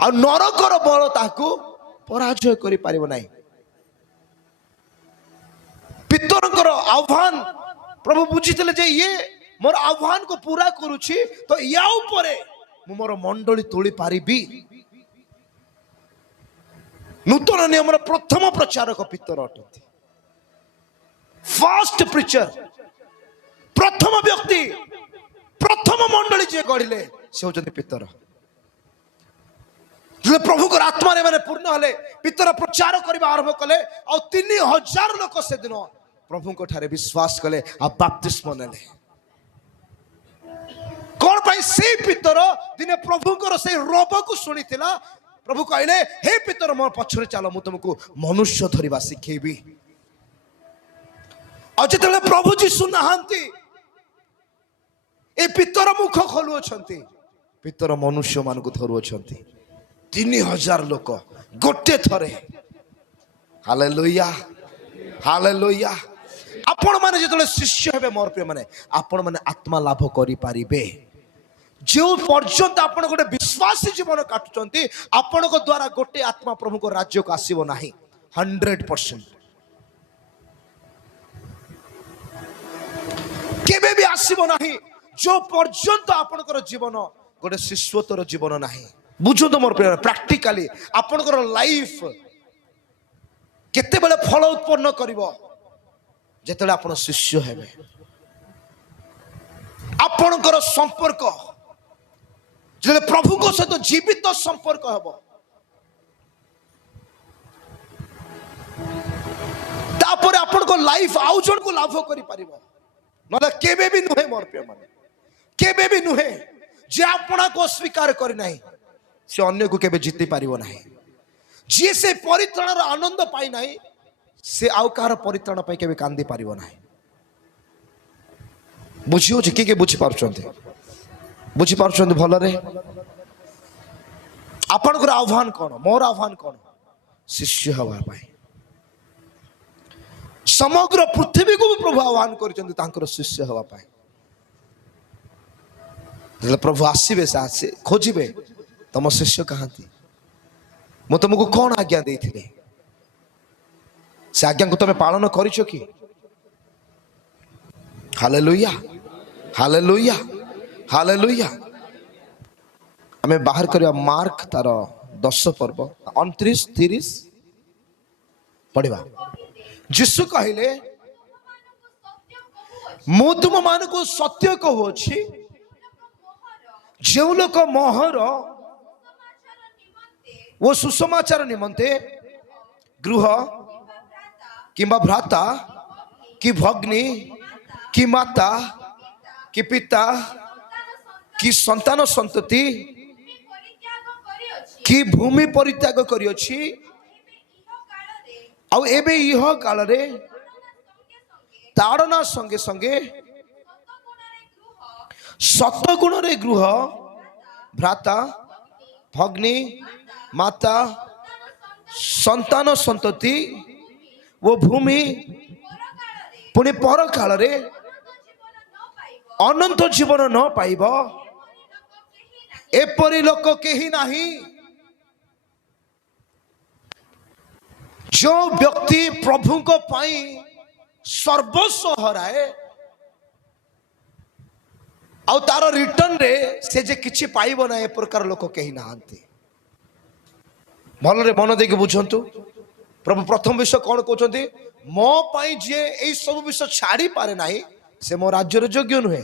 आ नरकर बल ताकू पराजय करि पारिबो नाही पितरकर आह्वान प्रभु बुझीते जे ये मोर आह्वान को पूरा करुछि तो या उपरे मु मोर मंडली तोली पारिबी नूतन नियम प्रथम प्रचारक पितर अटंती फर्स्ट प्रीचर प्रथम व्यक्ति प्रथम मंडली जे गढ़िले से होचंती पितर प्रभु को आत्मा रे माने पूर्ण हले पितर प्रचार करबा आरंभ कले आ 3000 लोक से दिन प्रभु को ठारे विश्वास कले आ बपतिस्मा नेले कोन भाई से पितर दिने प्रभु को से रोब को सुनिथिला प्रभु कहले हे पितर मोर पछरे चलो मु तुमको मनुष्य धरिबा सिखेबी अजतले प्रभु जी सुनाहांती ए पितर मुख खोलु अछंती पितर मनुष्य मान को धरु अछंती 3000 लोक गोटे थरे हालेलुया हालेलुया आपण माने जेतले शिष्य हेबे मोर प्रिय माने आपण माने आत्मा लाभ करि पारिबे जो पर्यंत आपण गोटे विश्वासी जीवन काटुचंती आपण को द्वारा गोटे आत्मा प्रभु को राज्य को आसीबो नाही 100% केबे भी आसीबो नाही जो पर्यंत आपण जीवन गोटे शिष्यत्वर जीवन नाही बुझो तो मोर प्रिय प्रैक्टिकली आपनकर लाइफ केते बेले फल उत्पन्न करिवो जेतेले आपण शिष्य हेबे आपनकर संपर्क जेते प्रभु को सहित जीवित संपर्क हेबो तापर आपनको लाइफ आउ जन को लाभ करि परिबो नले केबे भी नुहे मोर प्रिय माने केबे भी नुहे जे आपना को स्वीकार करि नाही से अन्य को केबे जीति पारिबो नाही जे से परित्राणर आनंद पाई नाही से आउ कार परित्राण पाई केबे कांदी पारिबो नाही बुझियो जे के बुझि पारछन्ते भल रे आपनकर आह्वान कोन मोर आह्वान कोन शिष्य हवा पाई समग्र पृथ्वी को भी प्रभु आह्वान करछन्ते तांकर शिष्य हवा पाई जे प्रभु आसीबे से खोजिबे तुम शिष्य कहती मु तुमको कौन आज्ञा देथिले से आज्ञा को तुम पालन करिछो कि हालेलुया हालेलुया हालेलुया हमें बाहर करिया मार्क तार 10 पर्व 29 30 पढ़िबा यीशु कहले मु तुम मान को सत्य कहूछि जो लोक मोहर वो सुसमाचार निमंते गृह किंबा भ्राता कि भग्नी कि माता कि पिता कि संतान संतति कि भूमि परित्याग करियोछि आउ एबे इह काल रे ताड़ना संगे संगे सतगुण रे गृह भ्राता भग्नी माता संतान संतति वो भूमि पुणी पर काल रे अनंत जीवन न पाइब एपरी लोक केही नाही। जो व्यक्ति प्रभु को पाई सर्वस्व हराए आउ तार रिटर्न रे से जे किछि पाइब ना ए प्रकार लोक केही नाहंती। भलरे मन देके बुझंतु प्रभु प्रथम विषय कौन कहते मो पाई जे एई सब विषय छाड़ी पारे नाही से मो राज्य योग्य नुहे।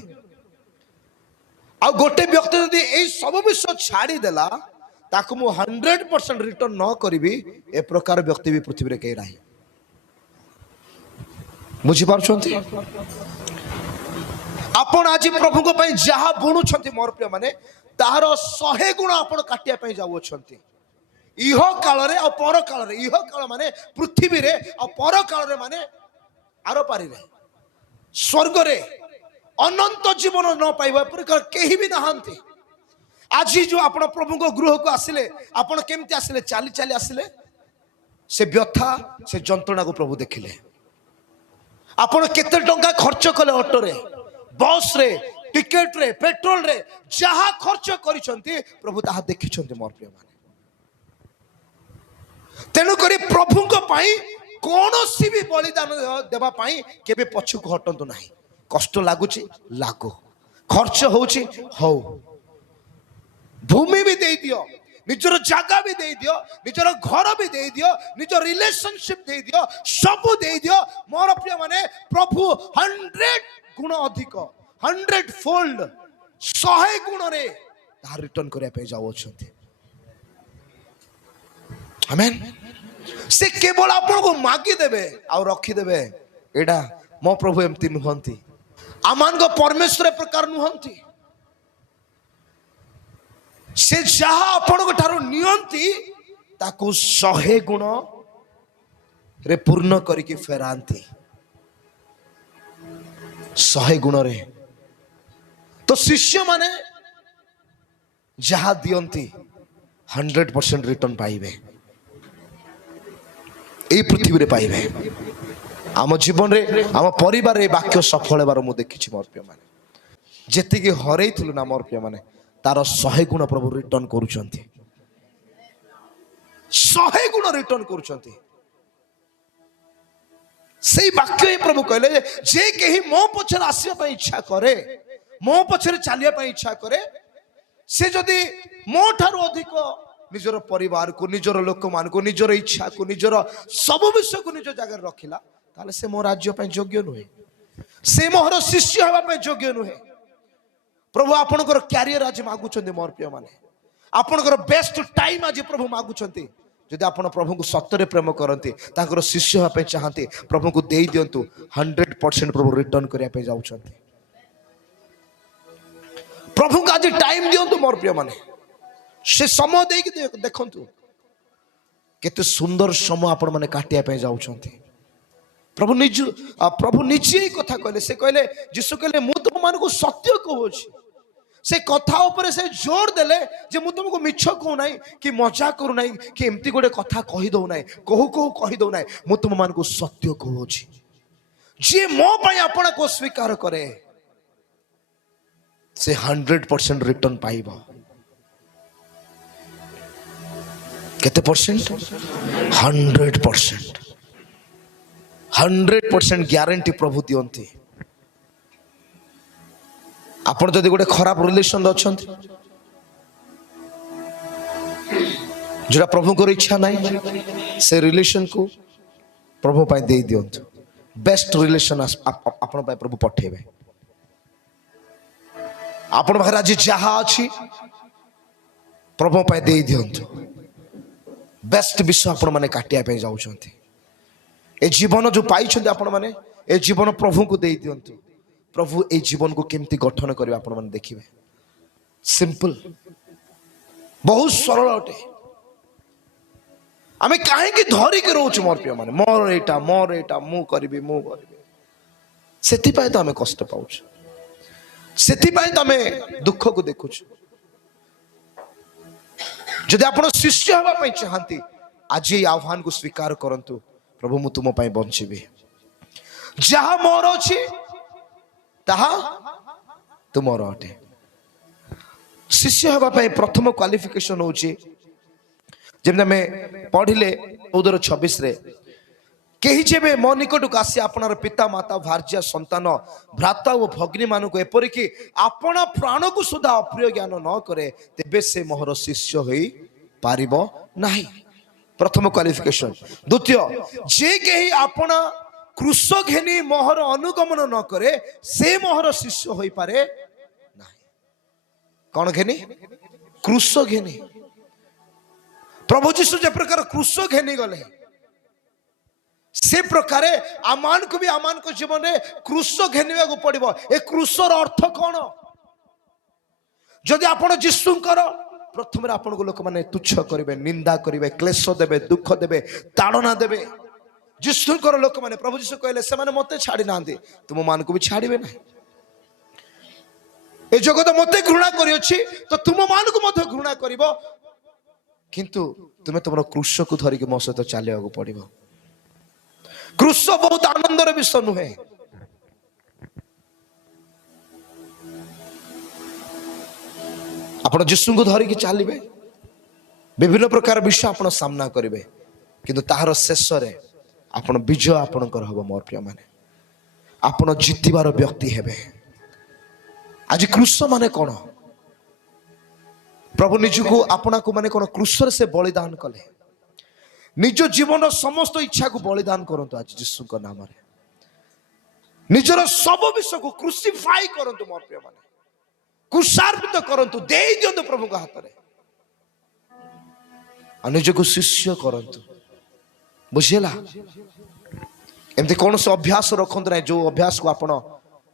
आ गोटे व्यक्ति यदि एई सब विषय छाड़ी देला ताकू मु 100% रिटर्न न करिवि ए प्रकार व्यक्ति भी पृथ्वी रे केही नाही। बुझी पारछंती आपण आज प्रभु को पई जहा बुणु छंती मोर प्रिय माने तार 100 गुण आपण काटिया पई जाउ छंती। इह काल रे और पर काल रे इह काल माने पृथ्वी रे और पर काल रे माने आरो पारी रे स्वर्ग रे अनंत जीवन न पाइबा प्रकार केही भी नहांती। आज जो आपण प्रभु को गृह को आसिले आपण केमती आसिले चाली चाली आसिले से व्यथा से जंत्रणा को प्रभु देखिले। आपण केते टंका खर्च कले ऑटो रे बस रे टिकेट रे पेट्रोल रे जहा खर्च करिसंती प्रभु ताहा देखिसंती मोर प्रिय माने। तेणु करी प्रभु को पाई कौनसी भी बलिदान देवा पाई केबे पछुक हटंतु नाही। कष्ट लागुची लागो खर्च होउची हो भूमि भी दे दियो निजर जगह भी दे दियो निजर घर भी दे दियो निजर रिलेशनशिप दे दियो सब दे दियो मोर प्रिय माने प्रभु 100 गुण अधिक 100 फोल्ड 100 गुण रे तार रिटर्न करिया पे जाउ छथि। आमेन। से केवल आपण को मागी देबे आ रखी देबे एडा मो प्रभु एमती नुहंती आमान को परमेश्वर प्रकार नुहंती। से जहा आपण को ठारो नियंती ताकू 100 गुण रे पूर्ण करिके फेरांती 100 गुण रे। तो शिष्य माने जहा दियंती 100% रिटर्न पाइबे ए पृथ्वी रे पाइबे। आम जीवन रे आम परिवार रे वाक्य सफल हेबार मु देखिछि मोर प्रिय माने जेति कि हरैथिलु ना मोर प्रिय माने तार 100 गुण प्रभु रिटर्न करूछंती 100 गुण रिटर्न करूछंती। सेई वाक्य ही प्रभु कहले जे केही मो पछर आसीबा पई इच्छा करे मो पछर चालिया पई इच्छा करे से जदी मो ठारो अधिक निजर परिवार को निजर लोक मान को निजर इच्छा को निजर सब विषय को निज जगह रखिला ताले से मो राज्य पे योग्य नुहे से मोहर शिष्य हवा पे योग्य नुहे। प्रभु आपनकर कैरियर आज मागु छथि मोर प्रिय माने आपनकर बेस्ट टाइम आज प्रभु मागु छथि। जदि आपण प्रभु को सत्य रे प्रेम करंती ताकर शिष्य हवा पे चाहंती प्रभु को देई दियंतु 100% प्रभु रिटर्न करिया पे जाउ छथि। प्रभु का आज टाइम दियंतु मोर प्रिय माने से समय देख देखंतु केते सुंदर समय आपण माने काटिया पे जाउ छथि। प्रभु निजे ही कथा कहले से कहले यीशु कहले मु तुम मान को सत्य कहूछि से कथा ऊपर से जोर देले जे मु तुमको मिछ कहू नाही कि मजाक करू नाही कि एमती गोटे कथा कहि दउ नाही कहू कहू कहि दउ नाही मु तुम मान को सत्य कहूछि। जे मो पई आपण को स्वीकार करे से 100% रिटर्न पाइबो। केते परसेंट 100% ग्यारंटी प्रभु दियंती। आपण जदि गोटे खराब रिलेशन अछंती जोड़ा प्रभु को इच्छा नहीं से रिलेशन को प्रभु पाई दे दियंतु। बेस्ट रिलेशन आपण पाई प्रभु पठेबे। आपण भाई आज जहा अछि प्रभु पाई दे दियंतु। बेस्ट विषय आपण माने काटिया पे जाउ छथि। ए जीवन जो पाई छथि आपण माने ए जीवन प्रभु को दे दियंतु। प्रभु ए जीवन को केमती गठन करबे आपण माने देखिबे। सिंपल बहुत सरल अटे। आमे काहे कि धरी के रोच मोर प्रिय माने मोर एटा मु करबी सेति पाए तो आमे कष्ट पाउछ सेति पाए तो आमे दुख को देखुछ। जदि आपण शिष्य हवा पई चाहंती आज ये आह्वान को स्वीकार करंतु प्रभु मु तुम पई बंचिबे। जहा मोर अछि ताहा तुमर अटे। शिष्य हवा पे प्रथम क्वालिफिकेशन होची जेमना में पढ़िले 14:26 रे केही जेबे मो निकटक आसी आपणार पिता माता भार्या संतान भ्राता और भगिनी मान को एपरि कि आपण प्राण को सुधा अप्रिय ज्ञान न करे तेबे से मोहर शिष्य होई पारिबो नाही। प्रथम क्वालिफिकेशन। द्वितीय, जे केही आपण क्रूस घेनी मोहर अनुगमन न करे से मोहर शिष्य होई पारे नाही। कौन घेनी? क्रूस घेनी। प्रभु जीशु जे प्रकार क्रूस घेनी गले से प्रकार आमान को भी आमान को जीवन में क्रूस घेनिया को पड़िबो। ए क्रूसर अर्थ कौन? जदि आपण जीशुंकर प्रथम आपण को लोक माने तुच्छ करिवे, निंदा करिवे, क्लेश देबे, दुख देबे, ताड़ना देबे। जीशुंकर लोक माने प्रभु जीशु कहले से माने मते छाड़ी नांदी तुम मान को भी छाड़िबे ना। ए जगत मते घृणा करि अछि तो तुम मान को मते घृणा करिवो, किंतु तुमे तमरो क्रूस को धरि के मो सहित चलिया को पड़िबो। क्रूस बहुत आनंदर विषय नुहे। आपण जीशु को धरिकी चलिए विभिन्न प्रकार विषय आपण सामना करेंगे, किंतु ताहार शेष रे आपण विजय आपणकर हम। मोर प्रिय माने आपण जितबार व्यक्ति हेबे। आज क्रूस माने कौन? प्रभु निजको आपना को माने कौन? क्रूस से बलिदान कले, निज जीवन समस्त इच्छा को बलिदान करंतु। आज जीशु को नाम रे निजर सब विषय को क्रूसीफाई करंतु। मोर प्रिय माने कुशार्पित करंतु, दे दियंतु प्रभु का हाथ रे आ निजको शिष्य करंतु। बुझिला? एमती कौन से अभ्यास रखंतु ना जो अभ्यास को आपण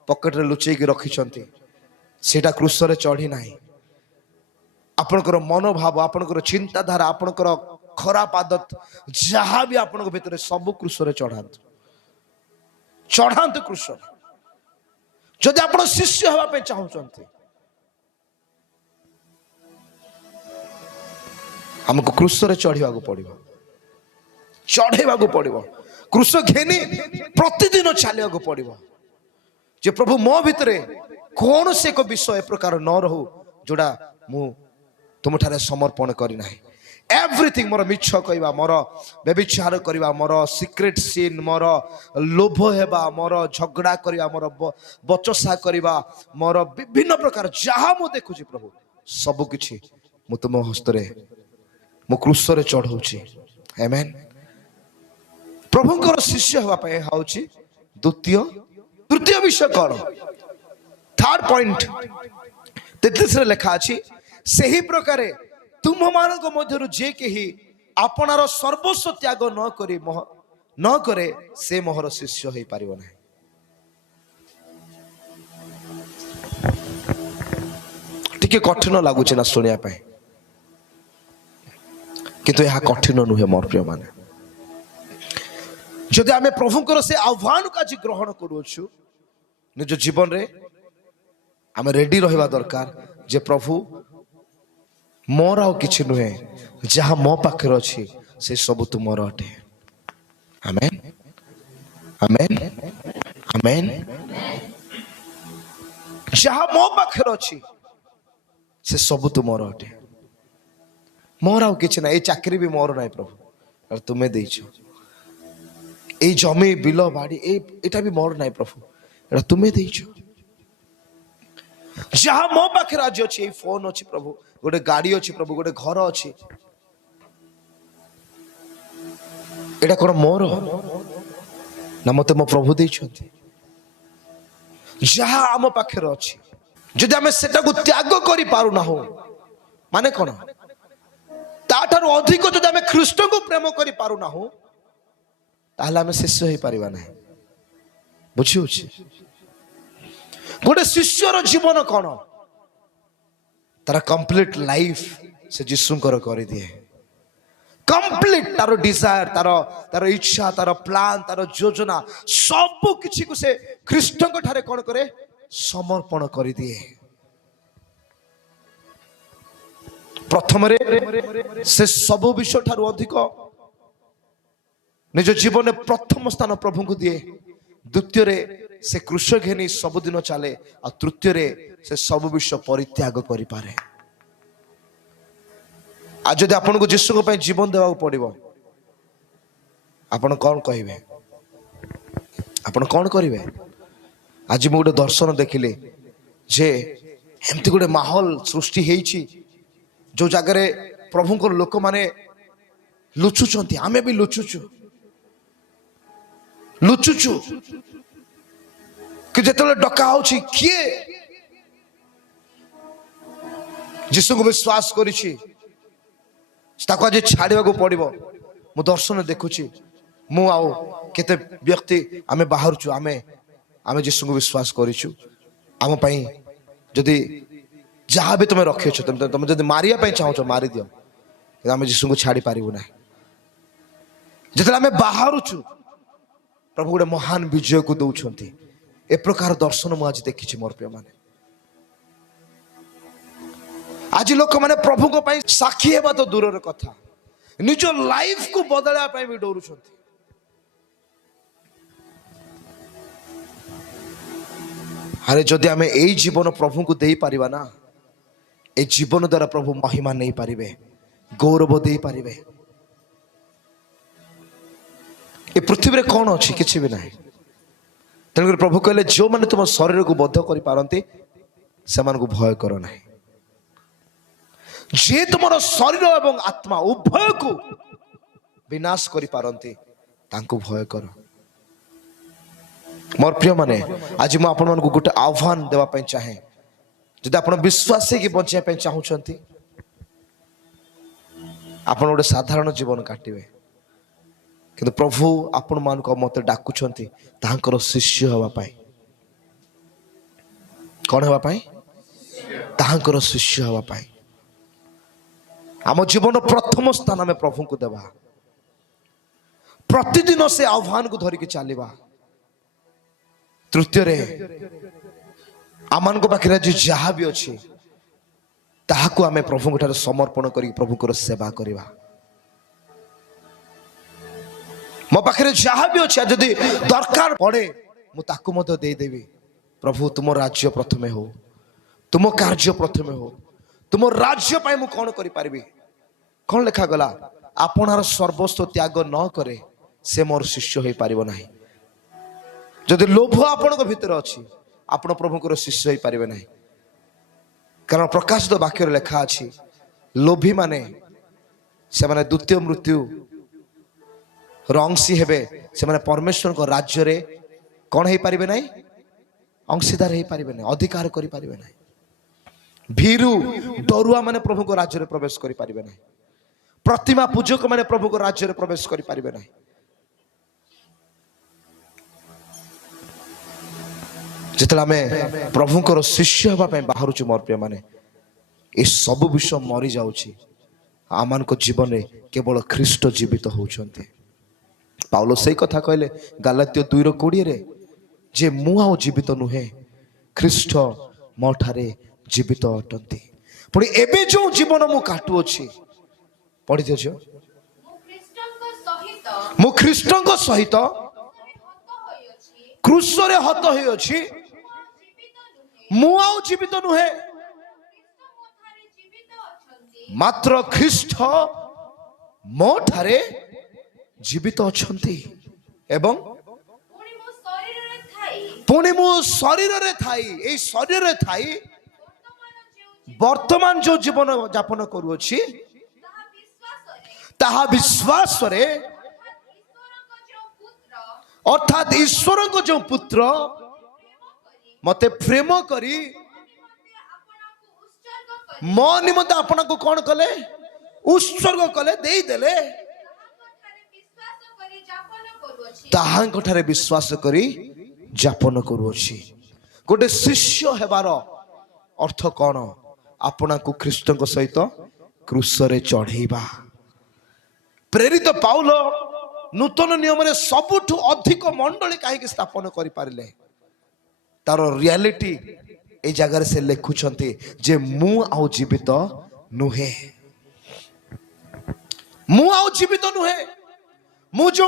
पॉकेट रे लुचै के रखिछंती सेटा क्रूस रे चढ़ी नाही। आपनकर मनोभाव, आपनकर चिंताधारा, आपनकर खराब आदत जहाँ भी आपन भीतर सब क्रूस रे चढ़ातु। चढ़ातु क्रूस। जदि आप शिष्य हवा पे चाहते हमको क्रूस रे चढ़ा पड़ो, चढ़ेवा पड़ो। क्रूस घेनी प्रतिदिन चलिया पड़ो जे प्रभु मो भितरे कौन से एक विषय ए प्रकार न रहू जोड़ा मु तुम ठारे समर्पण करना। एवरीथिंग मोर मिछ कहवा, मोर व्यभिचार करवा, मोर सिक्रेट सीन, मोर लोभ हेबा, मोर झगड़ा करवा, मोर बचसा करवा, मोर विभिन्न प्रकार जहाँ मु देखुची प्रभु सब किछि मु तुम हस्तरे मु क्रूस रे चढ़ाउची। आमेन। प्रभुंकर शिष्य हवा पे हाउची द्वितीय। तृतीय विषय कौन? थर्ड पॉइंट 33 रे लिखा अछि सही प्रकारे तुम मानक मध्यरु जे केही आपनार सर्वस्व त्याग न करे से मोहर शिष्य होई पारिबो नाही। टिके कठिन लागुचे ना सुनिया पे, किंतु यह कठिन नुहे। मोर प्रिय माने जदि आमे प्रभुंकर से आह्वान का ग्रहण करूछु निज जीवन रे आमे रेडी रहिबा दरकार जे प्रभु मोर आउ किछि नुहे, जहाँ मो पाखे अच्छी से सब तुमर अटे। आमेन आमेन आमेन। जहाँ मो पाखे अच्छी से सब तुमर अटे। मोर आउ किछि ना। ए चाकरी भी मोर नाही प्रभु, और तुमे देइछो। ए जमी बिल बाड़ी एटा भी मोर नाही प्रभु, एटा तुमे देइछो। जहाँ मो पाखे आज अच्छी फोन अच्छी प्रभु, गोटे गाड़ी अच्छी प्रभु, गोटे घर अच्छी, एटा कोन मोर ना मते मो प्रभु देइछथि। जहाँ आम पाखे अच्छी जदि आमे सेटा को त्याग करि पारु ना हो माने कोन ताठारु अधिक जदि आमे ख्रीष्ट को प्रेम करि पारु ना हो ताहले आमे शिष्य होई परिबा नाही। बुझिउछि? गोटे शिष्यर जीवन कौन? तार कंप्लीट लाइफ से जीशुंकर कर दिए। कंप्लीट तार डिजायर, तार इच्छा, तार प्लान, तार योजना सब किछि को से ख्रीष्टंक ठारे कौन करे? समर्पण कर दिए। प्रथम रे से सब विषय ठारू अधिक निज जीवन में प्रथम स्थान प्रभु को दिए। द्वितीय से क्रूश घेनी सबुदिन चले आ तृतीय से सब विषय परित्याग करि पारे। आज जदि आपन को यीशु को जीवन देवा पड़ो आपन कौन कहे आपन कौन करेंगे। आज मुझे गोटे दर्शन देखिले जे एमती गोटे माहौल सृष्टि होइछि जो जगह प्रभु को लोक माने लुचुचंती आमे भी लुचुचु कि जेतले डका होछि किए यीशु को विश्वास करिछि ताको आज छाड़िया को पड़ो। मु दर्शन देखुछि मु आउ केते व्यक्ति आमे बाहर छु आमे यीशु को विश्वास करिछु आम पई जदि जहाँ भी तुम्हें रखे तुम जब मारिया चाहो मारी दियो आम यीशु को छाड़ी पारिबु ना। जिते आम बाहर छु प्रभु गोटे महान विजय को दौरान ए प्रकार दर्शन मुझे आज देखी मोर प्रिय माने। आज लोक मैंने प्रभु को साक्षी हेबा तो दूर कथा निज लाइफ को बदलवा भी डरुं। अरे जदि आम यही जीवन प्रभु को दे पारिबा ना ए जीवन द्वारा प्रभु महिमा नहीं पारिबे गौरव दे पारिबे। ए पृथ्वी रे कौन अच्छी किसी भी ना तेणुक प्रभु कहले जो मैंने तुम शरीर को बद्ध कर पारती से भय कर ना जे तुम शरीर एवं आत्मा उभय को विनाश कर पारती भय कर। मोर प्रिय माने आज मुझे आपण को गोटे आह्वान देवाई चाहे जदि आप विश्वास की बचाई चाहूँगी आप गोटे साधारण जीवन काटे कि प्रभु आपण मान मत डाकुंट तांकर शिष्य हाँपाई कौन हाँपाई तांकर शिष्य हाँपाई आम जीवन प्रथम स्थान आम प्रभु को देवा प्रतिदिन से आह्वान को धरिकी चलवा। तृतीय आम पाखे जहाँ भी अच्छी ताहाकू आम प्रभु ठारे समर्पण कर प्रभु सेवा करवा। मो पाखे जहाँ भी अच्छे जदि दरकार पड़े मुझे देदेवी प्रभु तुम राज्य प्रथमे हो तुम कार्य प्रथमे हो तुम राज्य पाई मु कौन करी कौन लिखा गला आपनार सर्वस्व त्याग न करे से मोर शिष्य हो पारिबो नाही। जदि लोभ आपण भीतर अच्छी आपण प्रभुकर शिष्य हो पारे ना कारण प्रकाशित वाक्य लेखा अच्छी लोभी माने से माने द्वितीय मृत्यु अंशी हेबे से माने परमेश्वर को राज्य रे कौन हो पारे ना अंशीदार हो पारे ना अधिकार करि पारिबे ना। भीरु डरुआ माने प्रभु को राज्य रे प्रवेश करि पारिबे ना प्रतिमा पूजक माने प्रभु को राज्य रे प्रवेश करि पारिबे ना। जिते आम प्रभुकर शिष्य हाँपाई बाहर मोर प्रिय माने ये सब विषय मरी जाऊँगी आम जीवन में केवल ख्रीष्ट जीवित होउछन्ते। पाउलो से कथा कहले गालात्य 2:20 रे जे मु आउ जीवित नुहे ख्रीष्ट मो ठारे जीवित अटंती पुणी एबे जो जीवन मु काटू अछि पढ़ी दियो जो मु ख्रीष्टଙ୍କ सहित क्रूस रे हत होई अछि मु आउ जीवित नुहे मात्र ख्रीष्ट मो ठारे जीवित अछंती एवं पुणी मु शरीर रे थाई ए शरीर रे थाई वर्तमान जो जीवन यापन करूछि ताहा विश्वास रे अर्थात ईश्वर को जो पुत्र मते प्रेम करी मो निमंते आपन को कौन कले उत्सर्ग कले दे देले ताहां ठारे विश्वास करी जापन करूछि। गोटे शिष्य हेबार अर्थ कौन आपना को ख्रीष्ट सहित क्रूस रे चढ़ेबा। प्रेरित पाउल नूतन नियम रे सबुठु अधिक मंडली कहीं स्थापन करि पारिले तार रियलिटी ए जगह से लिखुछंती जे मु आउ जीवित नुहे मु आउ जीवित नुहे मु जो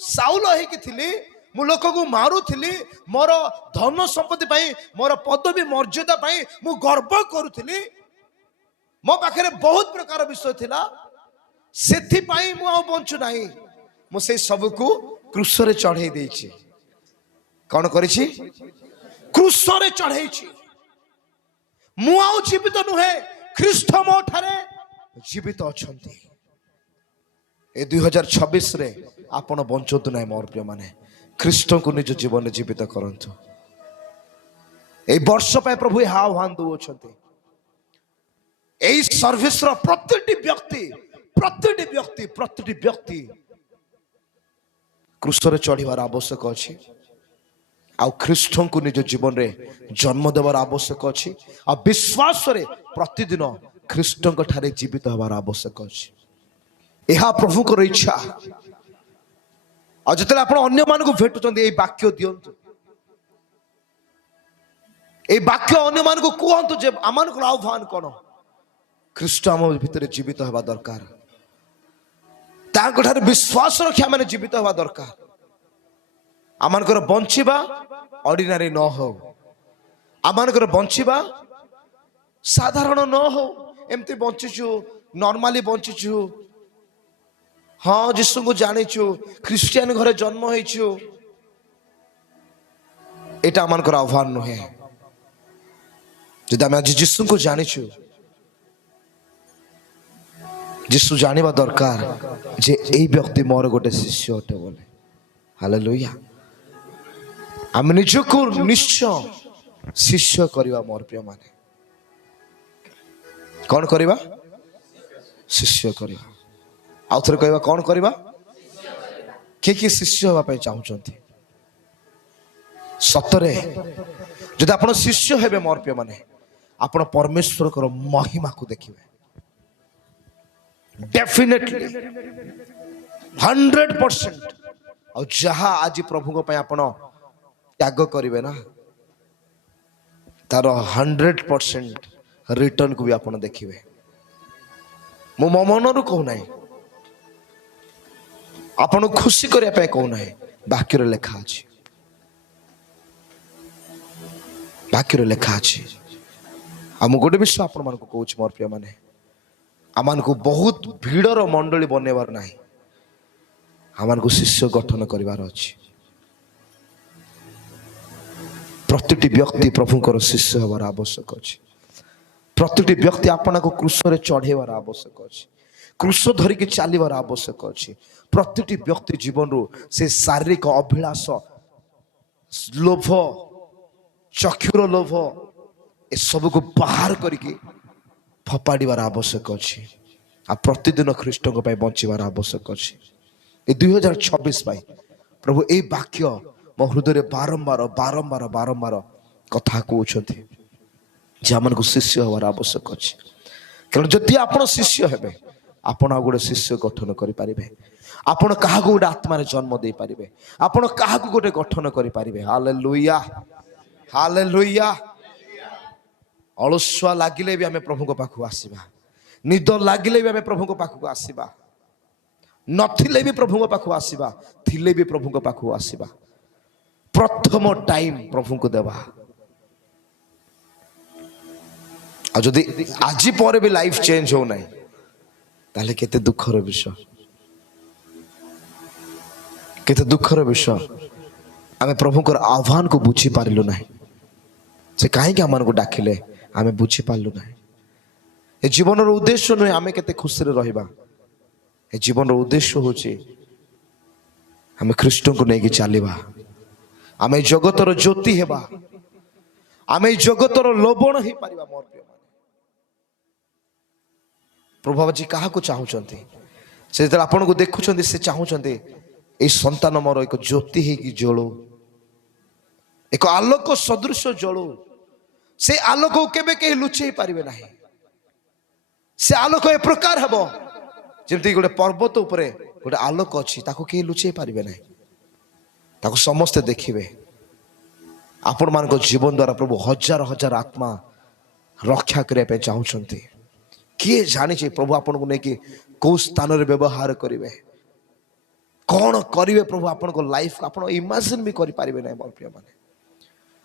साउल है कि थिली मु लोक को मारुथिली मोर धन संपत्ति पाई मोर पदवी मर्यादा पाई मु गर्व करुथिली मो पाखे बहुत प्रकार विषय थिला सेथि पाई मु आ बंचु नाही मु से सब को क्रूस रे चढ़ाई देछि कौन करिछि क्रूस रे चढ़ाईछि मु आ जीवित नुहे ख्रीष्ट मो ठारे जीवित अछंती ए 2026 रे आपण बंचतु नाही मोर प्रिय माने ख्रीष्ट को निज जीवन में जीवित करंतु ए वर्ष पे प्रभु आह्वान दउछंती ए सर्विस रो प्रतिटी व्यक्ति क्रूस रे चढ़ीवार आवश्यक अछि आ ख्रीष्ट को निज जीवन रे जन्म देवार आवश्यक अछि आ विश्वास रे प्रतिदिन ख्रीष्ट ठारे जीवित होवार आवश्यक अछि यह प्रभु को इच्छा और जिते आप अन्य मान को भेटुचंदी ए वाक्य दियंतु ए वाक्य अन्य मान को कहंतु जे आमान को आह्वान कोन ख्रीष्ट आम भितर जीवित होवा दरकार तांको ठारे विश्वास रखि आम जीवित होवा दरकार आमानकर बंचिबा ऑर्डिनरी न हो आमानकर बंचिबा साधारण न हो एमती बंचिछु नॉर्मली बंचिछु हाँ जीशु को जानिछु ख्रिस्टियन घरे जन्म होइछु एटा आमानकर आह्वान नुहे जदि आम आज जीशु को जानिछु जीशु जानिबा दरकार जे एई व्यक्ति मोर गोटे शिष्य अटे बोले हालेलुया आम निजको निश्चय शिष्य करिवा मोर प्रिय माने कौन करिवा शिष्य करिवा आउ थरे कहवा कौन करिवा के शिष्य होवा पे चाहउचंती सतरे जदि आपण शिष्य हेबे मोर प्रिय माने आपण परमेश्वर को महिमा को देखिबे डेफिनेटली 100% और जहा आज प्रभु को आपण त्याग करिवे ना तार 100% रिटर्न को भी आपण देखिबे मो मनरु कहू नाही आपण खुशी करिया पे कहू नाही वाक्य रे लेखा अछि वाक्य रे लेखा अछि हम गोटे विषय आपण मान को कहूछ मोर प्रिय माने आमान को बहुत भीड़र मंडली बनेबार नाही आमान को शिष्य गठन करिवार अछि प्रतिटी व्यक्ति प्रभुकर शिष्य होवार आवश्यक अछि प्रतिटी व्यक्ति आपना को क्रूस रे चढ़ेवार आवश्यक अछि क्रूस धरिक चलीवार आवश्यक अछि प्रतिटी व्यक्ति जीवन रो से शारीरिक अभिलाष लोभ चक्षुर लोभ ए सब को बाहर करके फपाड़ीवार आवश्यक अछि आ प्रतिदिन ख्रीष्ट को पाई बंचीवार आवश्यक अछि ए 2026 पाई प्रभु ए वाक्य मो हृदय बारंबार बारंबार बारंबार कथा कहउछथि जे हमन को शिष्य होवार आवश्यक अछि कारण जदि आपण शिष्य हेबे आपण आ गोटे शिष्य गठन करि पारिबे आपण काहा को गोटे आत्मा रे जन्म दे पारिबे आपण काहा को गोटे गठन करि पारिबे हालेलुया हालेलुया अलुस्वा लागिले भी आमे प्रभु को पाखु आसीबा निद लागिले भी आमे प्रभु को पाखु आसीबा नथिले भी प्रभु को पाखु आसीबा थिले भी प्रभु को पाखु आसीबा प्रथम टाइम प्रभु को देवा आ जदि आज पर भी लाइफ चेंज हो नाही ताले केते दुखर विषय केते दुखर विषय आमे प्रभु को आह्वान को बुझी पारिलु नाही से काहे के हमन को डाकिले आमे बुझी पारलु ना ए जीवन रो उद्देश्य नुहे आमे केते खुशी रे रहिबा ए जीवन रो उद्देश्य होची आमे ख्रीष्ट को नेकी चालिबा आमे जगत रो ज्योति हेबा आमे जगत रो लोभण हे परिबा मोर प्रिय माने प्रभु बाबा जी काहा को चाहुचंती से जब आपण को देखुचंती से चाहुचंती ए संतान मोर एक ज्योति हे की जळो एक आलोक सदृश जळो से आलोक केबे के लुचेई पारिबे नाही से आलोक ए प्रकार हबो जेमती गोटे पर्वत उपरे गोटे आलोक अछि ताको के लुचेई पारिबे नाही ताको समस्त देखिबे आपण मान को जीवन द्वारा प्रभु हजार हजार आत्मा रक्षा करे पे चाहुचंती किए जानि छै प्रभु आपण को नै कि को स्थान रे व्यवहार करिवे कौन करेंगे प्रभु आपण को लाइफ आप इमेजिन भी करें ना मोर प्रिय मैंने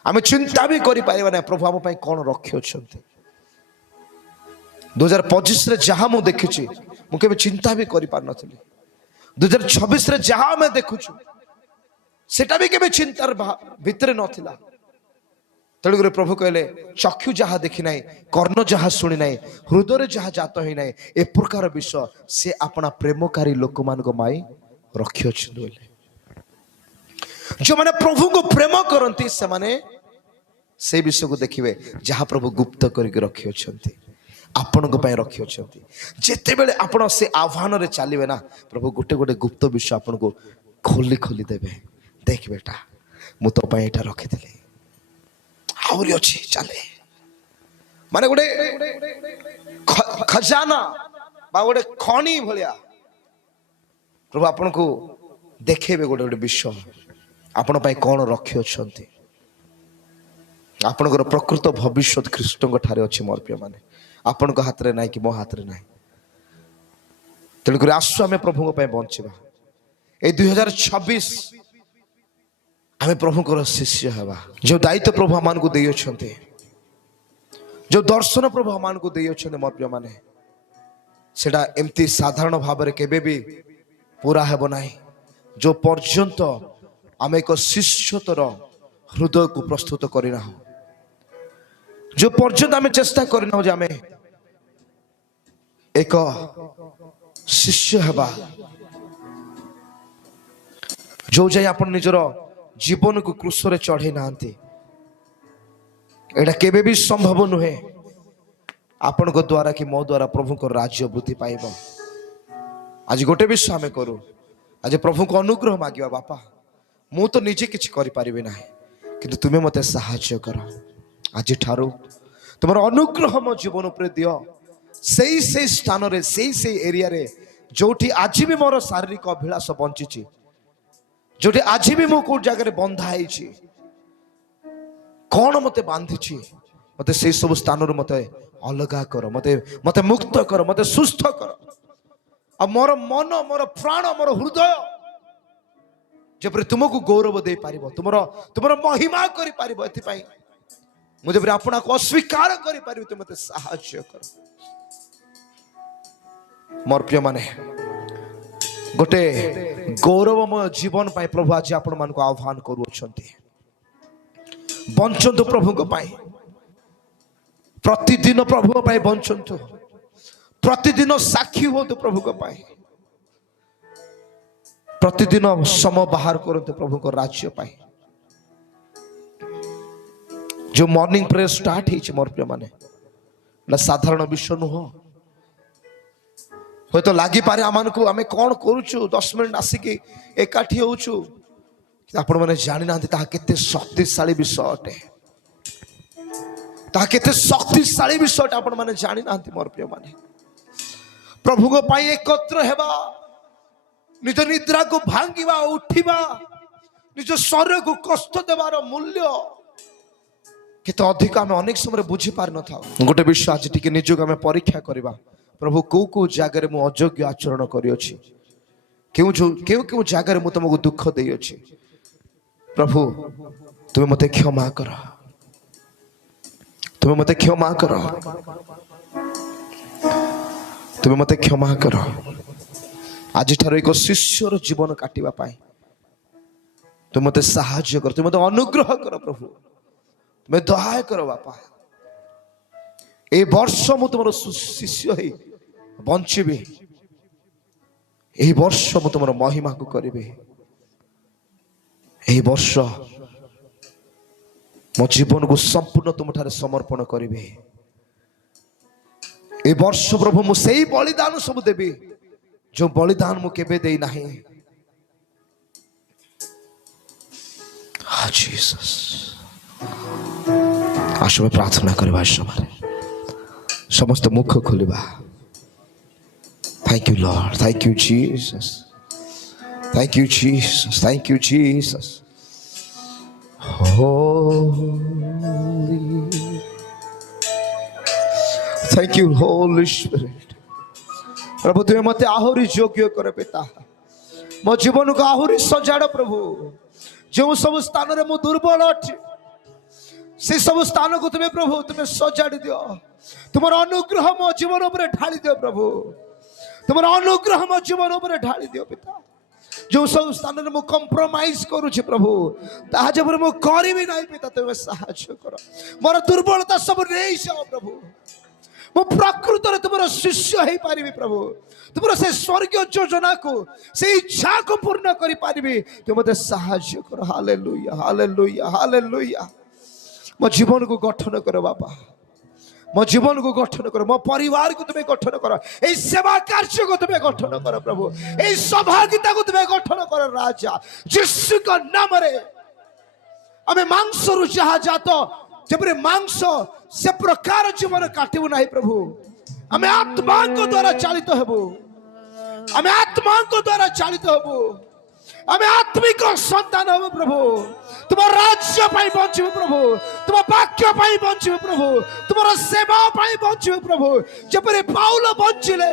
आम चिंता भी करें ना प्रभु आम कौन रखी अच्छा 2025 जहाँ मुझे देखी मुझे चिंता भी कर पार नी 2026 जहाँ आम देखुचु सेटा भी केबे चिंतार भितर नथिला तेणुकर प्रभु कहले चक्षु जहाँ देखी ना कर्ण जहाँ शुणी ना हृदय जहाँ जात ही ना ए प्रकार विषय से अपना प्रेमकारी लोक मान माई रखी जो माने प्रभु को प्रेम करती से माने से विषय को देखिए जहाँ प्रभु गुप्त करके रखी आपण रखी जिते बेले आपण से आह्वान रे चलिए ना प्रभु गोटे गोटे गुप्त विषय आपण को खोली खोली देवे देख बेटा मु तो एटा रखी आहरी अच्छी चले माने गोटे खजाना बा गोटे खणी भलिया प्रभु आपण को देखेबे गोटे गोटे विषय आपण कौन रखी अच्छे आपणकर प्रकृत भविष्य ख्रीष्ट ठारे अच्छे मोर प्रिय माने आपण हाथ में ना कि मो हाथ में ना तेणुक आसु आम प्रभु बंचा ये 2026 आम प्रभु शिष्य हवा जो दायित्व प्रभु आम को दे जो दर्शन प्रभु आम को दे मोर प्रिय माने सेटा एमती साधारण भाव में केबे भी पूरा हेब ना जो पर्यंत आम एक शिष्यतर हृदय को प्रस्तुत करना जो पर्यंत आम चेष्टा करना जे आम एक शिष्य हवा जो जाए आप निजर जीवन को क्रूसरे चढ़े ना एटा केबे भी संभव नुहे आपण को द्वारा कि मो द्वारा प्रभु को राज्य वृद्धि पाइब आज गोटे विषय आम करूँ आज प्रभु को अनुग्रह मांगा बापा मु तो निजे किसी करें ना कि तुम्हें मत साहाय्य कर आज ठारू तुम अनुग्रह मो जीवन उपर दियो से स्थान रे से एरिया रे जोठी आज भी मोर शारीरिक अभिलाष बंची जोठी आज भी मु को जगह बंधाई कौन मत बांधी मत से सब स्थान मत अलग कर मत मुक्त कर मत सुस्थ कर आ मोर मन मोर प्राण मोर हृदय जबरे तुमको गौरव दे पारिबो तुमर महिमा करि पारिबो एथि मुझे अपना को अस्वीकार करि पारिबो तुम मते साहाय्य कर मोर प्रिय माने गोटे गौरवमय जीवन पाई प्रभु आज आपण मान को आह्वान करूछंती बंचंतु प्रभु को पाई प्रतिदिन प्रभु पाई बंचंतु प्रतिदिन साक्षी होतु प्रभु को पाई प्रतिदिन समय बाहर करते प्रभु को राज्य पाई जो मॉर्निंग प्रेयर स्टार्ट है मोर प्रिय माने साधारण विषय नुह हे तो लगी पारे आम को आम कौन करुचु 10 मिनट आसिक एकाठी होचु आपण मैंने जानी ना केते शक्तिशाली विषय अटे केते शक्तिशाली विषय आपण मैंने जानी ना मोर प्रिय माने प्रभु को पाई एकत्र हेबा निज निद्रा को भांगिबा उठिबा निज शरीर को कष्ट देवार मूल्य केते अधिक आम अनेक समय बुझी पार न था गोटे विषय आज टिके निजक आम परीक्षा करबा प्रभु को जगह मु अयोग्य आचरण करियोछि क्यों जगह मु तुमको दुख देइयोछि प्रभु तुम्हें मते क्षमा कर तुम्हें मते क्षमा कर तुम्हें मते क्षमा कर आज ठार एक शिष्यर जीवन काटिबा पाई तुम मते साहाय्य कर तुम मते अनुग्रह कर प्रभु तुम्हें दया कर बापा ए वर्ष मु तुम शिष्य है बंचीबी ए वर्ष मु तुम महिमा को करिबे ए वर्ष मो जीवन को संपूर्ण तुम ठारे समर्पण करिबे ए वर्ष प्रभु मु सेई बलिदान सब देबी जो बलिदान मु केबे देई नाही जीसस आशु प्रार्थना करबा समय समस्त मुख खोलिबा thank you lord thank you Jesus thank you Jesus thank you Jesus holy thank you holy spirit प्रभु तुम्हें मते आहुरी योग्य कर पिता मो जीवन को आहुरी सजाड़ प्रभु जो सब स्थान रे मु दुर्बल अच्छी से सब स्थान को तुम्हें प्रभु तुम्हें सजाड़ दियो तुम अनुग्रह मो जीवन पर ढाली दियो प्रभु तुम अनुग्रह मो जीवन पर ढाली दियो पिता जो सब स्थान में कंप्रोमाइज करुछि प्रभु ताहा जब मु करिबि नाही पिता तुमे सहायता कर मोर दुर्बलता सब नहीं जाओ प्रभु मु प्रकृत रे तुमरो शिष्य हे पारिबि प्रभु तुमरो से स्वर्गीय योजना को से इच्छा को पूर्ण करि पारिबि तुम मते सहायता कर हालेलुया हालेलुया हालेलुया मो जीवन को गठन कर बाबा मो जीवन को गठन कर मो परिवार को तुम्हें गठन कर ए सेवा कार्य को तुम्हें गठन कर प्रभु ए सहभागिता को तुम्हें गठन कर राजा यीशु का नाम रे हमें मांस रु जहा जात जब मांस से प्रकार जीवन काटबू नहीं प्रभु हमें आत्मा को द्वारा चालित हेबू हमें आत्मा को द्वारा चालित हेबू हमें आत्मिक संतान हो प्रभु तुम राज्य पाई बंचू प्रभु तुम वाक्य पाई बंचू प्रभु तुम सेवा पाई बंचू प्रभु जपरे पाउल बंचिले